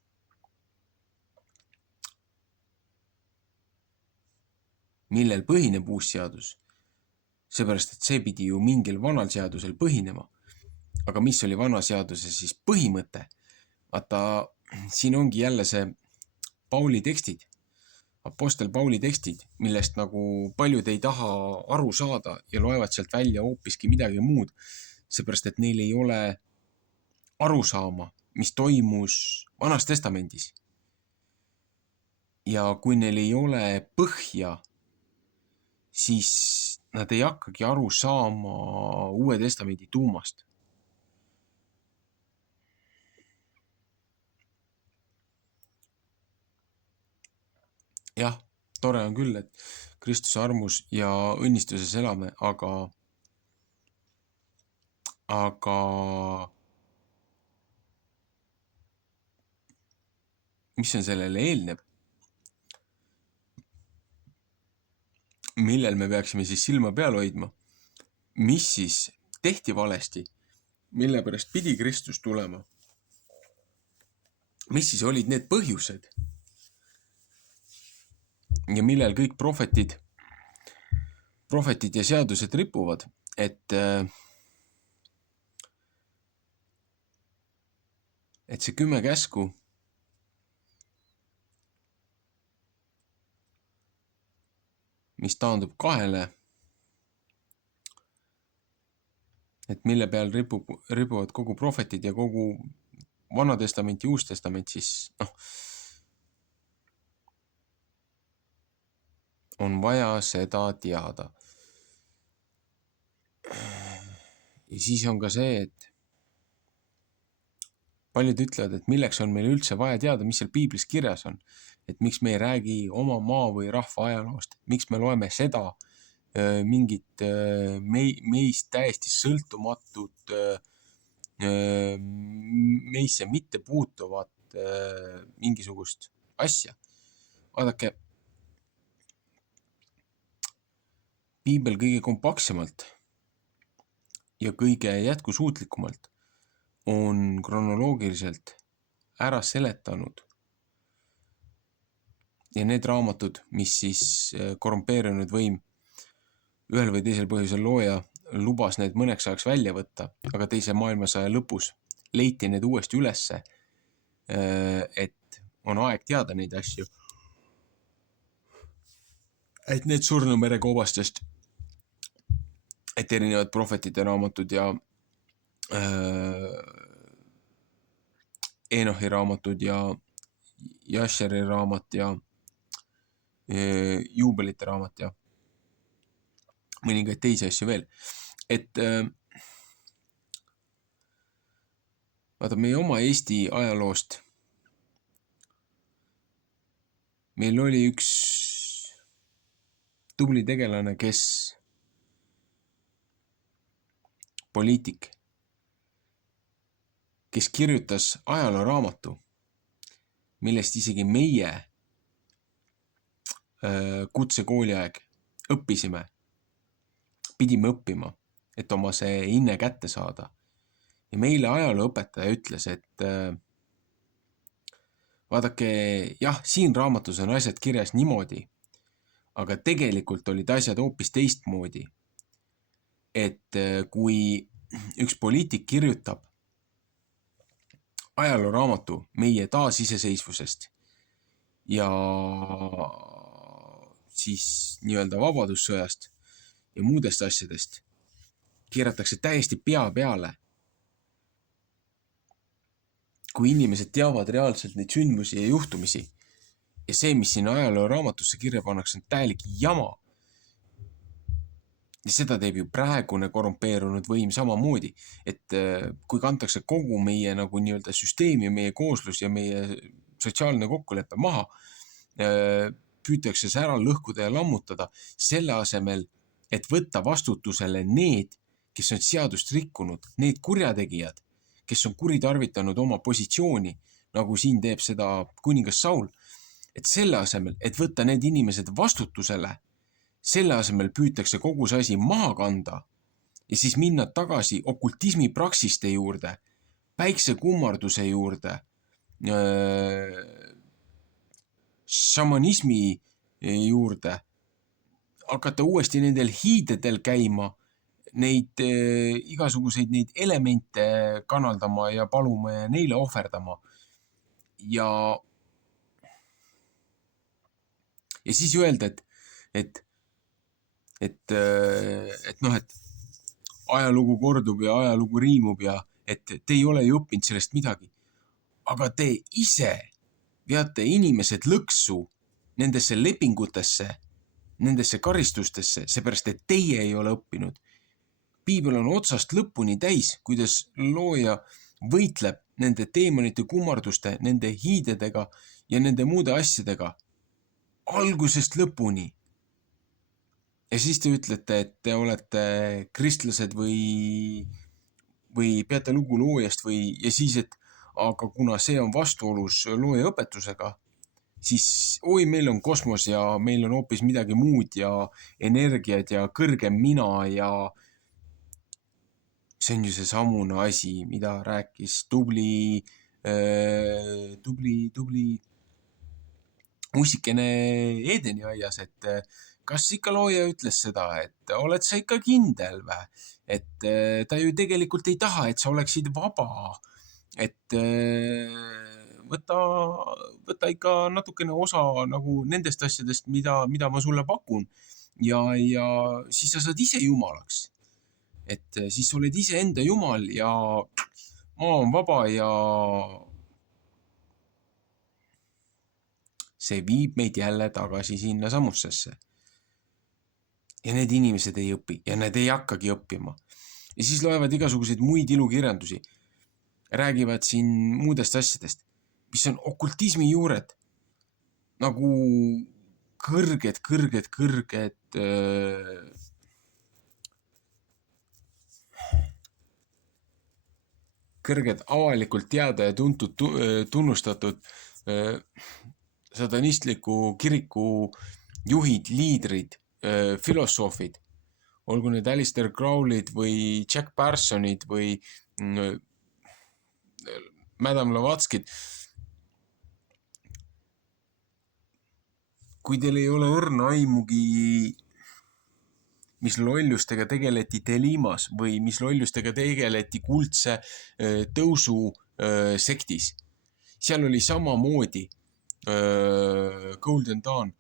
millel põhineb uus seadus, seepärast, et see pidi ju mingil vanal seadusel põhinema. Aga mis oli vana seaduse siis põhimõte? Vaata, siin ongi jälle see Pauli tekstid, apostel Pauli tekstid, millest nagu paljud ei taha aru saada ja loevad sealt välja hoopiski midagi muud, seepärast, et neil ei ole arusaama, mis toimus Vanas Testamendis. Ja kui neil ei ole põhja, siis nad ei hakkagi aru saama Uue Testamendi tuumast. Jah, tore on küll, et Kristuse armus ja õnnistuses elame, aga mis on sellele eelneb? Millel me peaksime siis silma peal hoidma? Mis siis tehti valesti? Mille pärast pidi Kristus tulema? Mis siis olid need põhjused? Ja millel kõik prohvetid ja seadused ripuvad, et see 10 käsku mis taandub 2, et mille peal ripuvad kogu prohvetid ja kogu Vana Testament ja Uus Testament, siis on vaja seda teada. Ja siis on ka see, et paljud ütlevad, et milleks on meil üldse vaja teada, mis seal piiblis kirjas on. Et miks me ei räägi oma maa või rahva ajaloost, miks me loeme seda mingit meist täiesti sõltumatut, meisse mitte puutuvat mingisugust asja. Vaadake, piibel kõige kompaktsemalt ja kõige jätkusuutlikumalt on kronoloogiliselt ära seletanud. Ja need raamatud, mis siis korrumpeerunud võim ühel või teisel põhjusel looja lubas need mõneks ajaks välja võtta, aga teise maailmasõja lõpus leiti need uuesti ülesse, et on aeg teada neid asju. Et need Surnumere koobastest, et erinevad prohvetite raamatud ja Enohi raamatud ja Jasheri raamat ja juubelite raamat ja mõningaid teisi asju veel. Et vaata, meie oma Eesti ajaloost meil oli üks tubli tegelane, poliitik, kes kirjutas ajalooraamatu, millest isegi meie kutsekooliaeg pidime õppima, et oma see hinne kätte saada. Ja meile ajalooõpetaja ütles, et vaadake, jah, siin raamatus on asjad kirjas niimoodi, aga tegelikult olid asjad hoopis teistmoodi. Et kui üks poliitik kirjutab ajalooraamatu meie taasiseseisvusest ja siis nii-öelda vabadussõjast ja muudest asjadest, keeratakse täiesti pea peale. Kui inimesed teavad reaalselt neid sündmusi ja juhtumisi ja see, mis siin ajalooraamatusse kirja pannakse, on täielik jama. Ja seda teeb ju praegune korrumpeerunud võim samamoodi, et kui kantakse kogu meie nagu nii-öelda süsteem ja meie kooslus ja meie sotsiaalne kokkulepe maha, püütakse see ära lõhkuda ja lammutada selle asemel, et võtta vastutusele need, kes on seadust rikkunud, need kurjategijad, kes on kuritarvitanud oma positsiooni, nagu siin teeb seda kuningas Saul, et selle asemel, et võtta need inimesed vastutusele, selle asemel püütakse kogu see asi maha kanda ja siis minna tagasi okultismi praksiste juurde, päiksekummarduse juurde, šamanismi juurde, hakata uuesti nendel hiidedel käima, neid igasuguseid neid elemente kanaldama ja paluma ja neile ohverdama. Ja siis öelda, et ajalugu kordub ja ajalugu riimub ja et te ei ole ju õppinud sellest midagi. Aga te ise veate inimesed lõksu nendesse lepingutesse, nendesse karistustesse, seepärast, et teie ei ole õppinud. Piibel on otsast lõpuni täis, kuidas looja võitleb nende teemonite kummarduste, nende hiidedega ja nende muude asjadega algusest lõpuni. Ja siis te ütlete, et te olete kristlased või peate lugu loojast ja siis, et aga kuna see on vastuolus looja õpetusega, siis meil on kosmos ja meil on hoopis midagi muud ja energiat ja kõrgem mina ja see on ju see samune asi, mida rääkis tubli ussikene Edeni aias, et kas ikka looja ütles seda, et oled sa ikka kindel või? Et ta ju tegelikult ei taha, et sa oleksid vaba. Et võta ikka natukene osa nagu nendest asjadest, mida ma sulle pakun. ja siis sa saad ise jumalaks. Et siis oled ise enda jumal ja maa on vaba ja see viib meid jälle tagasi sinna samusesse. Ja need inimesed ei õpi ja nad ei hakkagi õppima. Ja siis loevad igasuguseid muid ilukirjandusi. Räägivad siin muudest asjadest, mis on okultismi juured. Nagu kõrged avalikult teada ja tunnustatud satanistliku kiriku juhid, liidrid, filosoofid, olgu need Alistair Crowley'd või Jack Parsonid või Madame Blavatskid. Kui teil ei ole õrna aimugi, mis lollustega tegeleti Delimas või mis lollustega tegeleti kuldse tõusu sektis. Seal oli samamoodi Golden Dawn,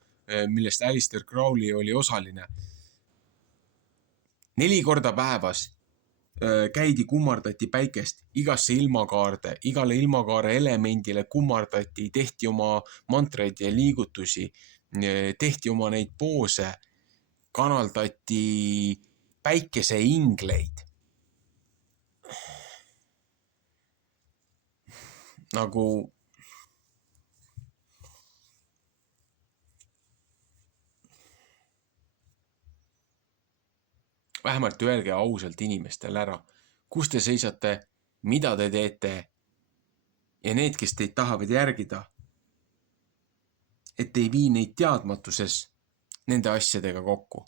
millest Alistair Crowley oli osaline. 4 korda päevas käidi, kummardati päikest, igasse ilmakaarde, igale ilmakaare elemendile kummardati, tehti oma mantreid ja liigutusi, tehti oma neid poose, kanaldati päikeseingleid. Nagu vähemalt öelge ausalt inimestele ära, kus te seisate, mida te teete ja need, kes teid tahavad järgida, et ei vii neid teadmatuses nende asjadega kokku.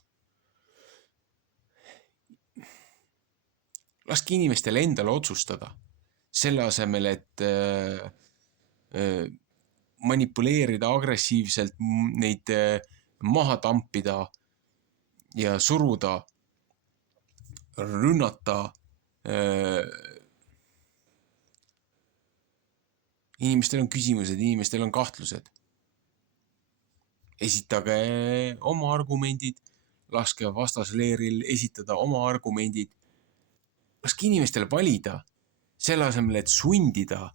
Laske inimestele endale otsustada, selle asemel, et manipuleerida agressiivselt, neid maha tampida ja suruda, rünnata. Inimestel on küsimused, inimestel on kahtlused. Esitage oma argumendid, laske vastasleeril esitada oma argumendid. Laske inimestele valida, selle asemel, et sundida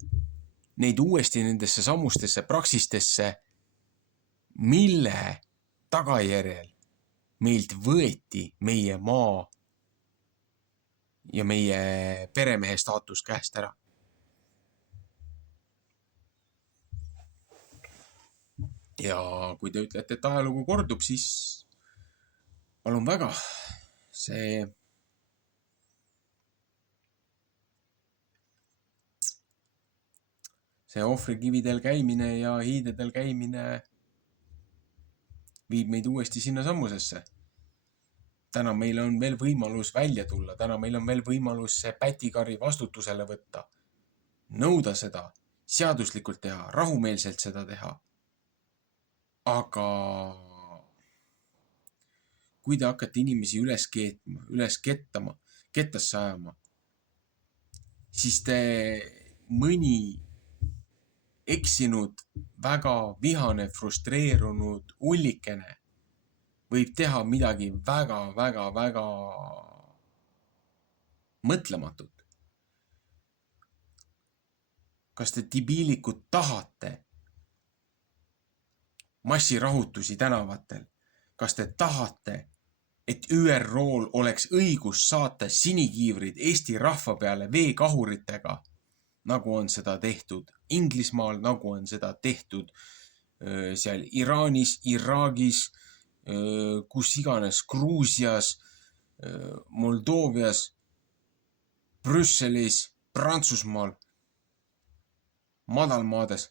neid uuesti nendesse samustesse praksistesse, mille tagajärjel meilt võeti meie maa ja meie peremehe staatus käest ära. Ja kui te ütlete, et ajalugu kordub, siis palun väga, see ohvrikividel käimine ja hiidedel käimine viib meid uuesti sinna sammusesse. Täna meil on veel võimalus välja tulla, täna meil on veel võimalus see pätikari vastutusele võtta, nõuda seda, seaduslikult teha, rahumeelselt seda teha. Aga kui te hakkate inimesi üles keetma, üles kettama, kettasse ajama, siis te mõni eksinud, väga vihane, frustreerunud ullikene võib teha midagi väga mõtlematut. Kas te debiilikud tahate massirahutusi tänavatel? Kas te tahate, et ÜRO-l oleks õigus saata sinikiivrid Eesti rahva peale veekahuritega, nagu on seda tehtud Inglismaal, nagu on seda tehtud seal Iraanis, Iraagis, kus iganes, Gruusias, Moldoovias, Brüsselis, Prantsusmaal, madalmaades?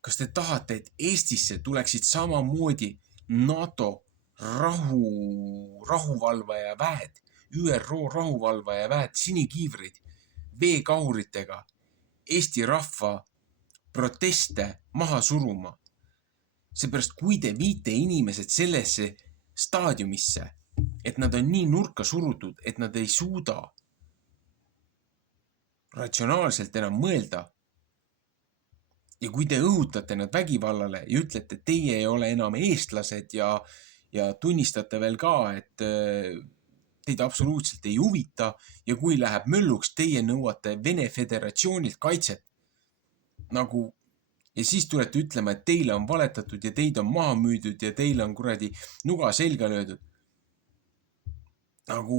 Kas te tahate, et Eestisse tuleksid samamoodi NATO rahuvalvaja väed, ÜRO rahuvalvaja väed, sinikiivrid, veekahuritega Eesti rahva proteste maha suruma? Seepärast, kui te viite inimesed sellesse staadiumisse, et nad on nii nurka surutud, et nad ei suuda ratsionaalselt enam mõelda, ja kui te õhutate nad vägivallale ja ütlete, et teie ei ole enam eestlased ja ja tunnistate veel ka, et teid absoluutselt ei huvita ja kui läheb mölluks, teie nõuate Vene Föderatsioonilt kaitset. Nagu, ja siis tulete ütlema, et teile on valetatud ja teid on maha müüdud ja teile on kuradi nuga selga löödud. Nagu,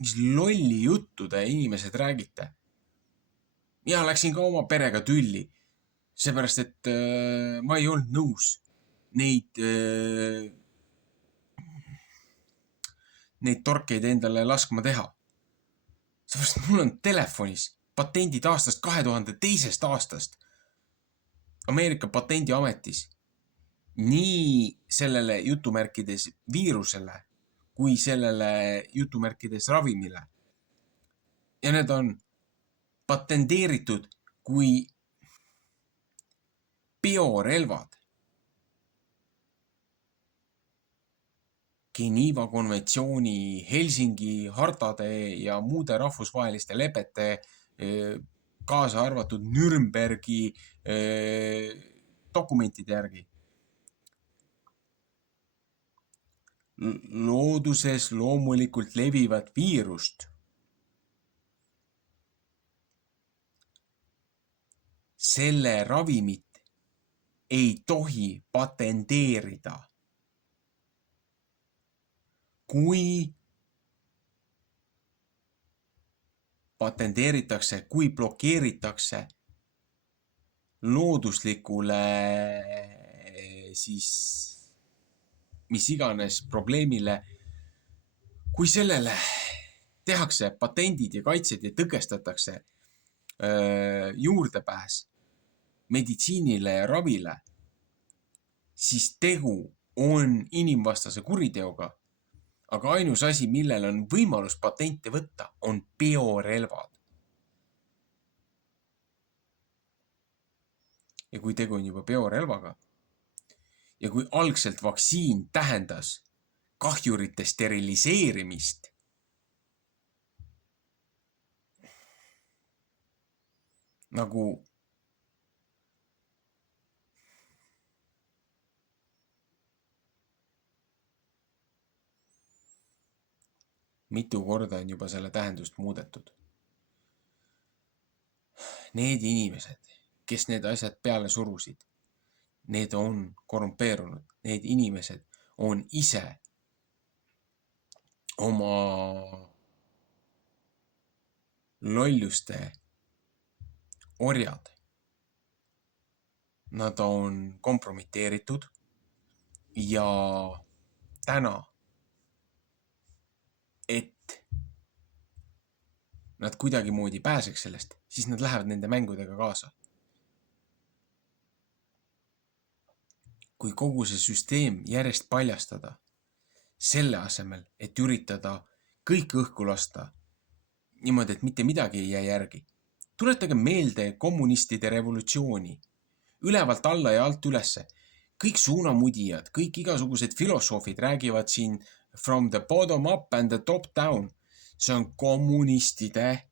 mis lolli juttu te inimesed räägite. Mina läksin ka oma perega tülli, seepärast, et ma ei olnud nõus neid torkeid endale laskma teha. Seepärast, et mul on telefonis patendid aastast 2002. aastast Ameerika patendiametis nii sellele jutumärkides viirusele kui sellele jutumärkides ravimile. Ja need on patenteeritud kui biorelvad. Geneva konventsiooni, Helsingi hartade ja muude rahvusvaheliste lepete, kaasa arvatud Nürnbergi dokumentide järgi. Looduses loomulikult levivat viirust selle ravimit ei tohi patenteerida. Kui patenteeritakse, kui blokeeritakse looduslikule siis mis iganes probleemile, kui sellele tehakse patendid ja kaitsed ja tõkestatakse juurdepääs meditsiinile ja ravile, siis tegu on inimvastase kuriteoga. Aga ainus asi, millel on võimalus patente võtta, on biorelvad. Ja kui tegu on juba biorelvaga ja kui algselt vaktsiin tähendas kahjurite steriliseerimist, nagu mitu korda on juba selle tähendust muudetud. Need inimesed, kes need asjad peale surusid, need on korrumpeerunud. Need inimesed on ise oma lolluste orjad. Nad on kompromiteeritud ja täna, et nad kuidagi moodi pääseks sellest, siis nad lähevad nende mängudega kaasa. Kui kogu see süsteem järjest paljastada, selle asemel, et üritada kõik õhku lasta, niimoodi, et mitte midagi ei jää järgi. Tuletage meelde kommunistide revolutsiooni. Ülevalt alla ja alt ülesse. Kõik suunamudijad, kõik igasugused filosoofid räägivad siin from the bottom up and the top down. See on kommunistide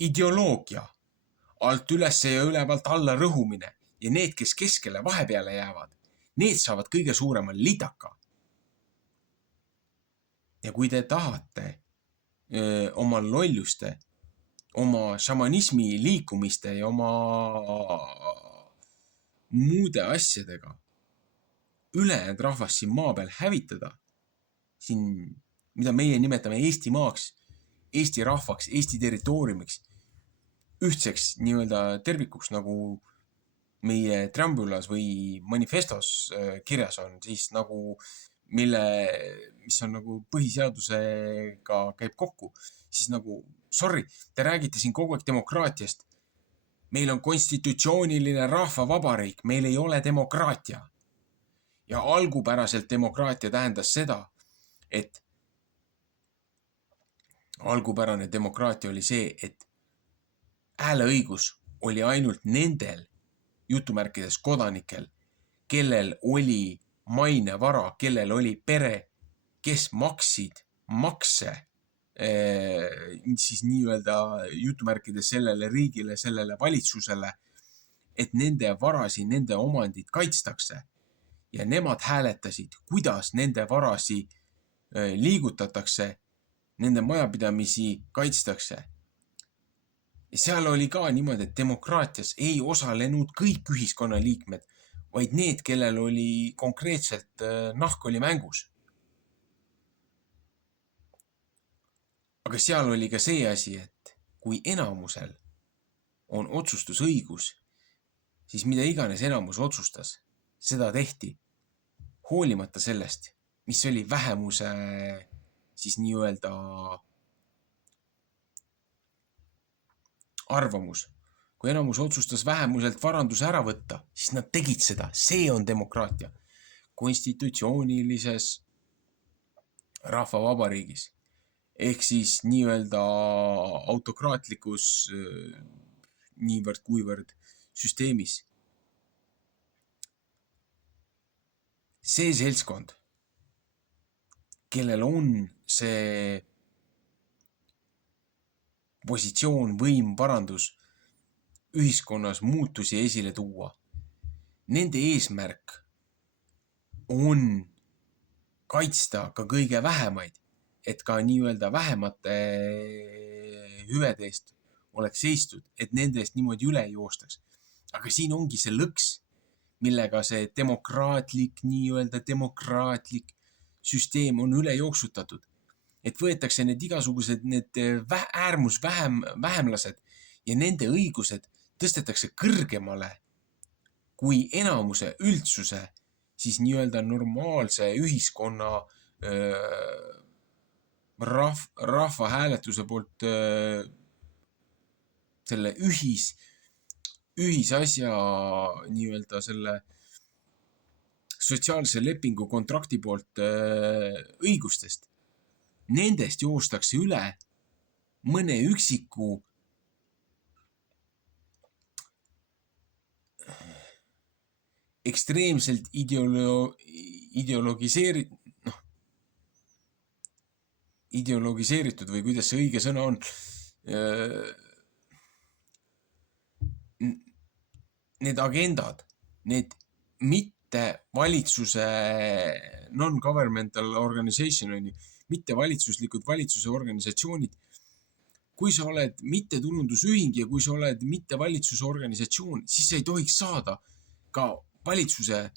ideoloogia. Alt ülesse ja ülevalt alla rõhumine. Ja need, kes keskele vahepeale jäävad, need saavad kõige suurema lidaka. Ja kui te tahate oma lolluste, oma šamanismi liikumiste ja oma muude asjadega ülejäänud rahvast siin maa peal hävitada, siin, mida meie nimetame Eesti maaks, Eesti rahvaks, Eesti territooriumiks, ühtseks nii-öelda tervikuks, nagu meie Trambulas või manifestos kirjas on, siis nagu mis on nagu põhiseadusega käib kokku, siis nagu, sorry, te räägite siin kogu aeg demokraatiast. Meil on konstitutsiooniline rahvavabariik, meil ei ole demokraatia. Ja algupäraselt demokraatia tähendas seda, et algupärane demokraatia oli see, et hääleõigus oli ainult nendel jutumärkides kodanikel, kellel oli mainevara, kellel oli pere, kes maksid makse siis nii-öelda jutumärkides sellele riigile, sellele valitsusele, et nende varasi, nende omandid kaitstakse. ja nemad hääletasid, kuidas nende varasi liigutatakse, nende majapidamisi kaitstakse. Ja seal oli ka niimoodi, et demokraatias ei osalenud kõik ühiskonnaliikmed, vaid need, kellel oli konkreetselt nahk oli mängus. Aga seal oli ka see asi, et kui enamusel on otsustusõigus, siis mida iganes enamus otsustas, seda tehti. Hoolimata sellest, mis oli vähemuse siis nii-öelda arvamus. Kui enamus otsustas vähemuselt varanduse ära võtta, siis nad tegid seda. See on demokraatia. Konstitutsioonilises rahvavabariigis ehk siis nii-öelda autokraatlikus niivõrd-kuivõrd süsteemis. See seltskond, kellel on see positsioon, võim, varandus ühiskonnas muutusi esile tuua, nende eesmärk on kaitsta ka kõige vähemaid, et ka nii-öelda vähemate hüvede eest oleks seistud, et nende eest niimoodi üle joostaks. Aga siin ongi see lõks, millega see nii-öelda demokraatlik süsteem on üle jooksutatud. Et võetakse need igasugused need vähemlased ja nende õigused tõstetakse kõrgemale kui enamuse üldsuse, siis nii-öelda normaalse ühiskonna rahvahääletuse poolt selle ühisasja nii-öelda selle sotsiaalse lepingu kontrakti poolt õigustest. Nendest joostakse üle mõne üksiku ekstreemselt ideologiseeritud või kuidas see õige sõna on, need agendad, need mitte valitsuse non-governmental organization, mitte valitsuslikud valitsuse organisatsioonid. Kui sa oled mittetulundusühing ja kui sa oled mitte valitsuse organisatsioon, siis sa ei tohiks saada ka valitsuse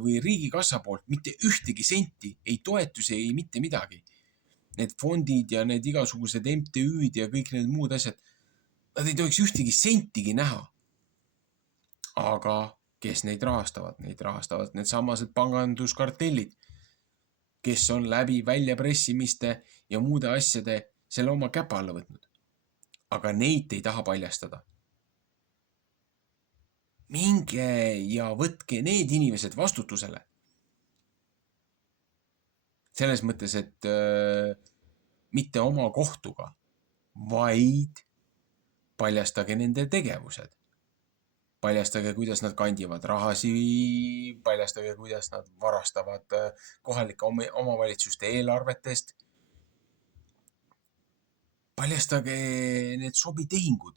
või riigikassa poolt mitte ühtegi senti, ei toetusi, ei mitte midagi. Need fondid ja need igasugused MTÜ'd ja kõik need muud asjad, nad ei tohiks ühtegi sentigi näha. Aga kes neid rahastavad? Neid rahastavad need samased panganduskartellid, kes on läbi väljapressimiste ja muude asjade selle oma käpa alla võtnud. Aga neid ei taha paljastada. Minge ja võtke need inimesed vastutusele. Selles mõttes, et mitte oma kohtuga, vaid paljastage nende tegevused. Paljastage, kuidas nad kandivad rahasi, paljastage, kuidas nad varastavad kohalike omavalitsuste eelarvetest. Paljastage need sobitehingud.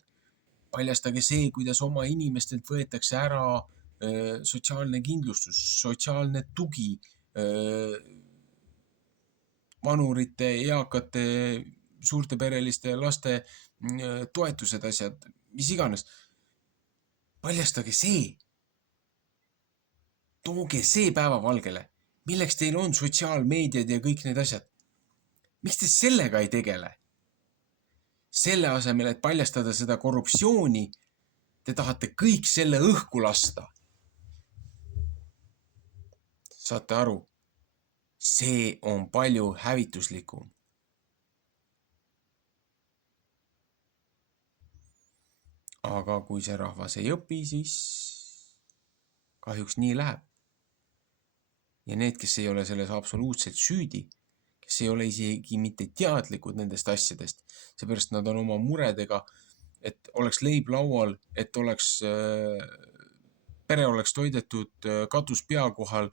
Paljastage see, kuidas oma inimestelt võetakse ära sotsiaalne kindlustus, sotsiaalne tugi, vanurite, eakate, suurtepereliste laste toetused, asjad, mis iganes. Paljastage see. Tooge see päevavalgele. Milleks teil on sotsiaalmeediad ja kõik need asjad? Miks te sellega ei tegele? Selle asemel, et paljastada seda korruptsiooni, te tahate kõik selle õhku lasta. Saate aru? See on palju hävituslikum. Aga kui see rahvas ei õpi, siis kahjuks nii läheb. Ja need, kes ei ole selles absoluutselt süüdi, kes ei ole isegi mitte teadlikud nendest asjadest, seepärast nad on oma muredega, et oleks leib laual, et pere oleks toidetud, katus pea kohal,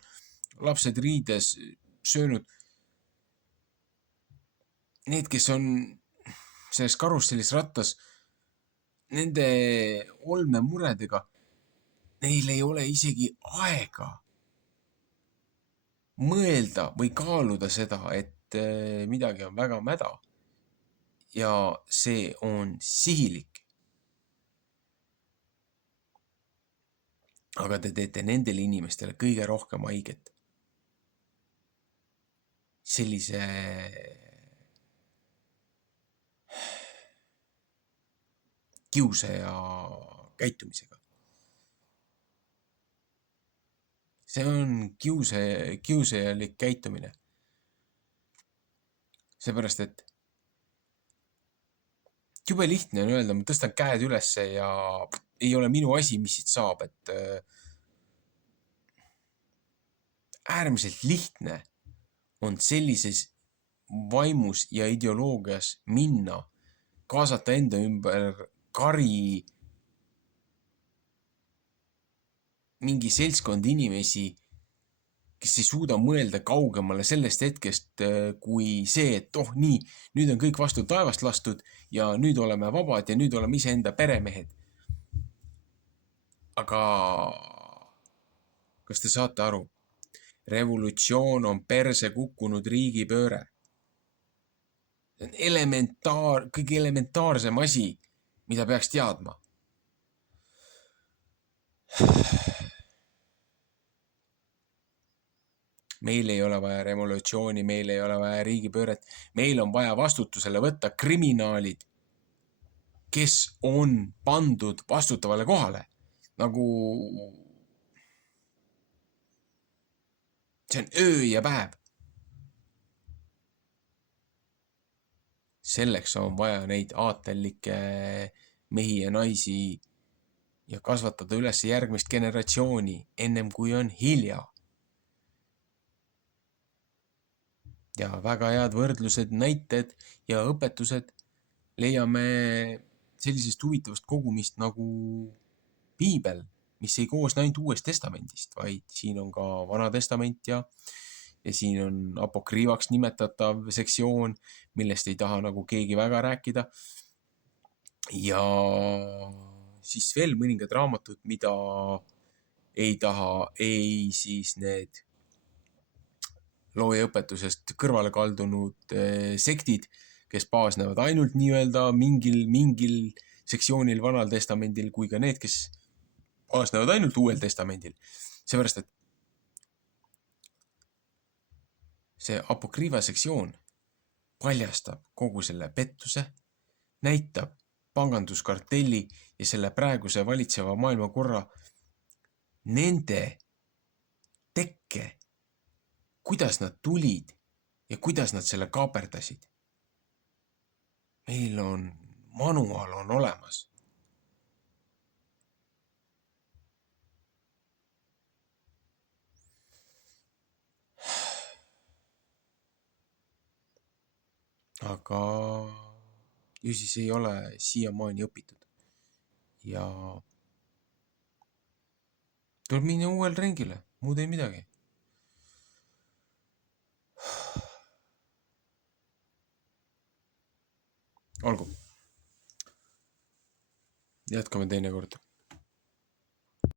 lapsed riides, söönud. Need, kes on selles karussellis rattas, nende olme muredega, neil ei ole isegi aega mõelda või kaaluda seda, et midagi on väga mäda ja see on sihilik. Aga te teete nendele inimestele kõige rohkem haiget. Sellise kiusaja käitumisega. See on kiusajalik käitumine. Seepärast, et jube lihtne on öelda, ma tõstan käed ülesse ja ei ole minu asi, mis siit saab, et äärmiselt lihtne on sellises vaimus ja ideoloogias minna, kaasata enda ümber kari mingi seltskond inimesi, kes ei suuda mõelda kaugemale sellest hetkest, kui see, et nii, nüüd on kõik vastu taevast lastud ja nüüd oleme vabad ja nüüd oleme iseenda peremehed. Aga kas te saate aru? Revolutsioon on perse kukkunud riigipööre. See on kõige elementaarsem asi, mida peaks teadma. Meil ei ole vaja revolutsiooni, meil ei ole vaja riigipööret. Meil on vaja vastutusele võtta kriminaalid, kes on pandud vastutavale kohale. Nagu see on öö ja päev. Selleks on vaja neid aatellikke mehi ja naisi ja kasvatada üles järgmist generatsiooni, ennem kui on hilja. Ja väga head võrdlused, näited ja õpetused leiame sellisest huvitavast kogumist nagu piibel, mis ei koosne ainult Uuest Testamendist, vaid siin on ka Vana Testament ja siin on apokriivaks nimetatav sektsioon, millest ei taha nagu keegi väga rääkida. Ja siis veel mõningad raamatud, mida ei taha, siis need loojaõpetusest kõrvale kaldunud sektid, kes baasnevad ainult nii-öelda mingil sektsioonil Vanal Testamendil, kui ka need, kes baasnevad ainult Uuel Testamendil. Seepärast, et see apokriiva sektsioon paljastab kogu selle pettuse, näitab panganduskartelli ja selle praeguse valitseva maailmakorra nende tekke, kuidas nad tulid ja kuidas nad selle kaaperdasid. Meil on manual on olemas. Aga ju siis ei ole siiamaani õpitud. Ja tuleb minna uuele ringile, muud ei midagi. Olgu. Jätkame teinekord.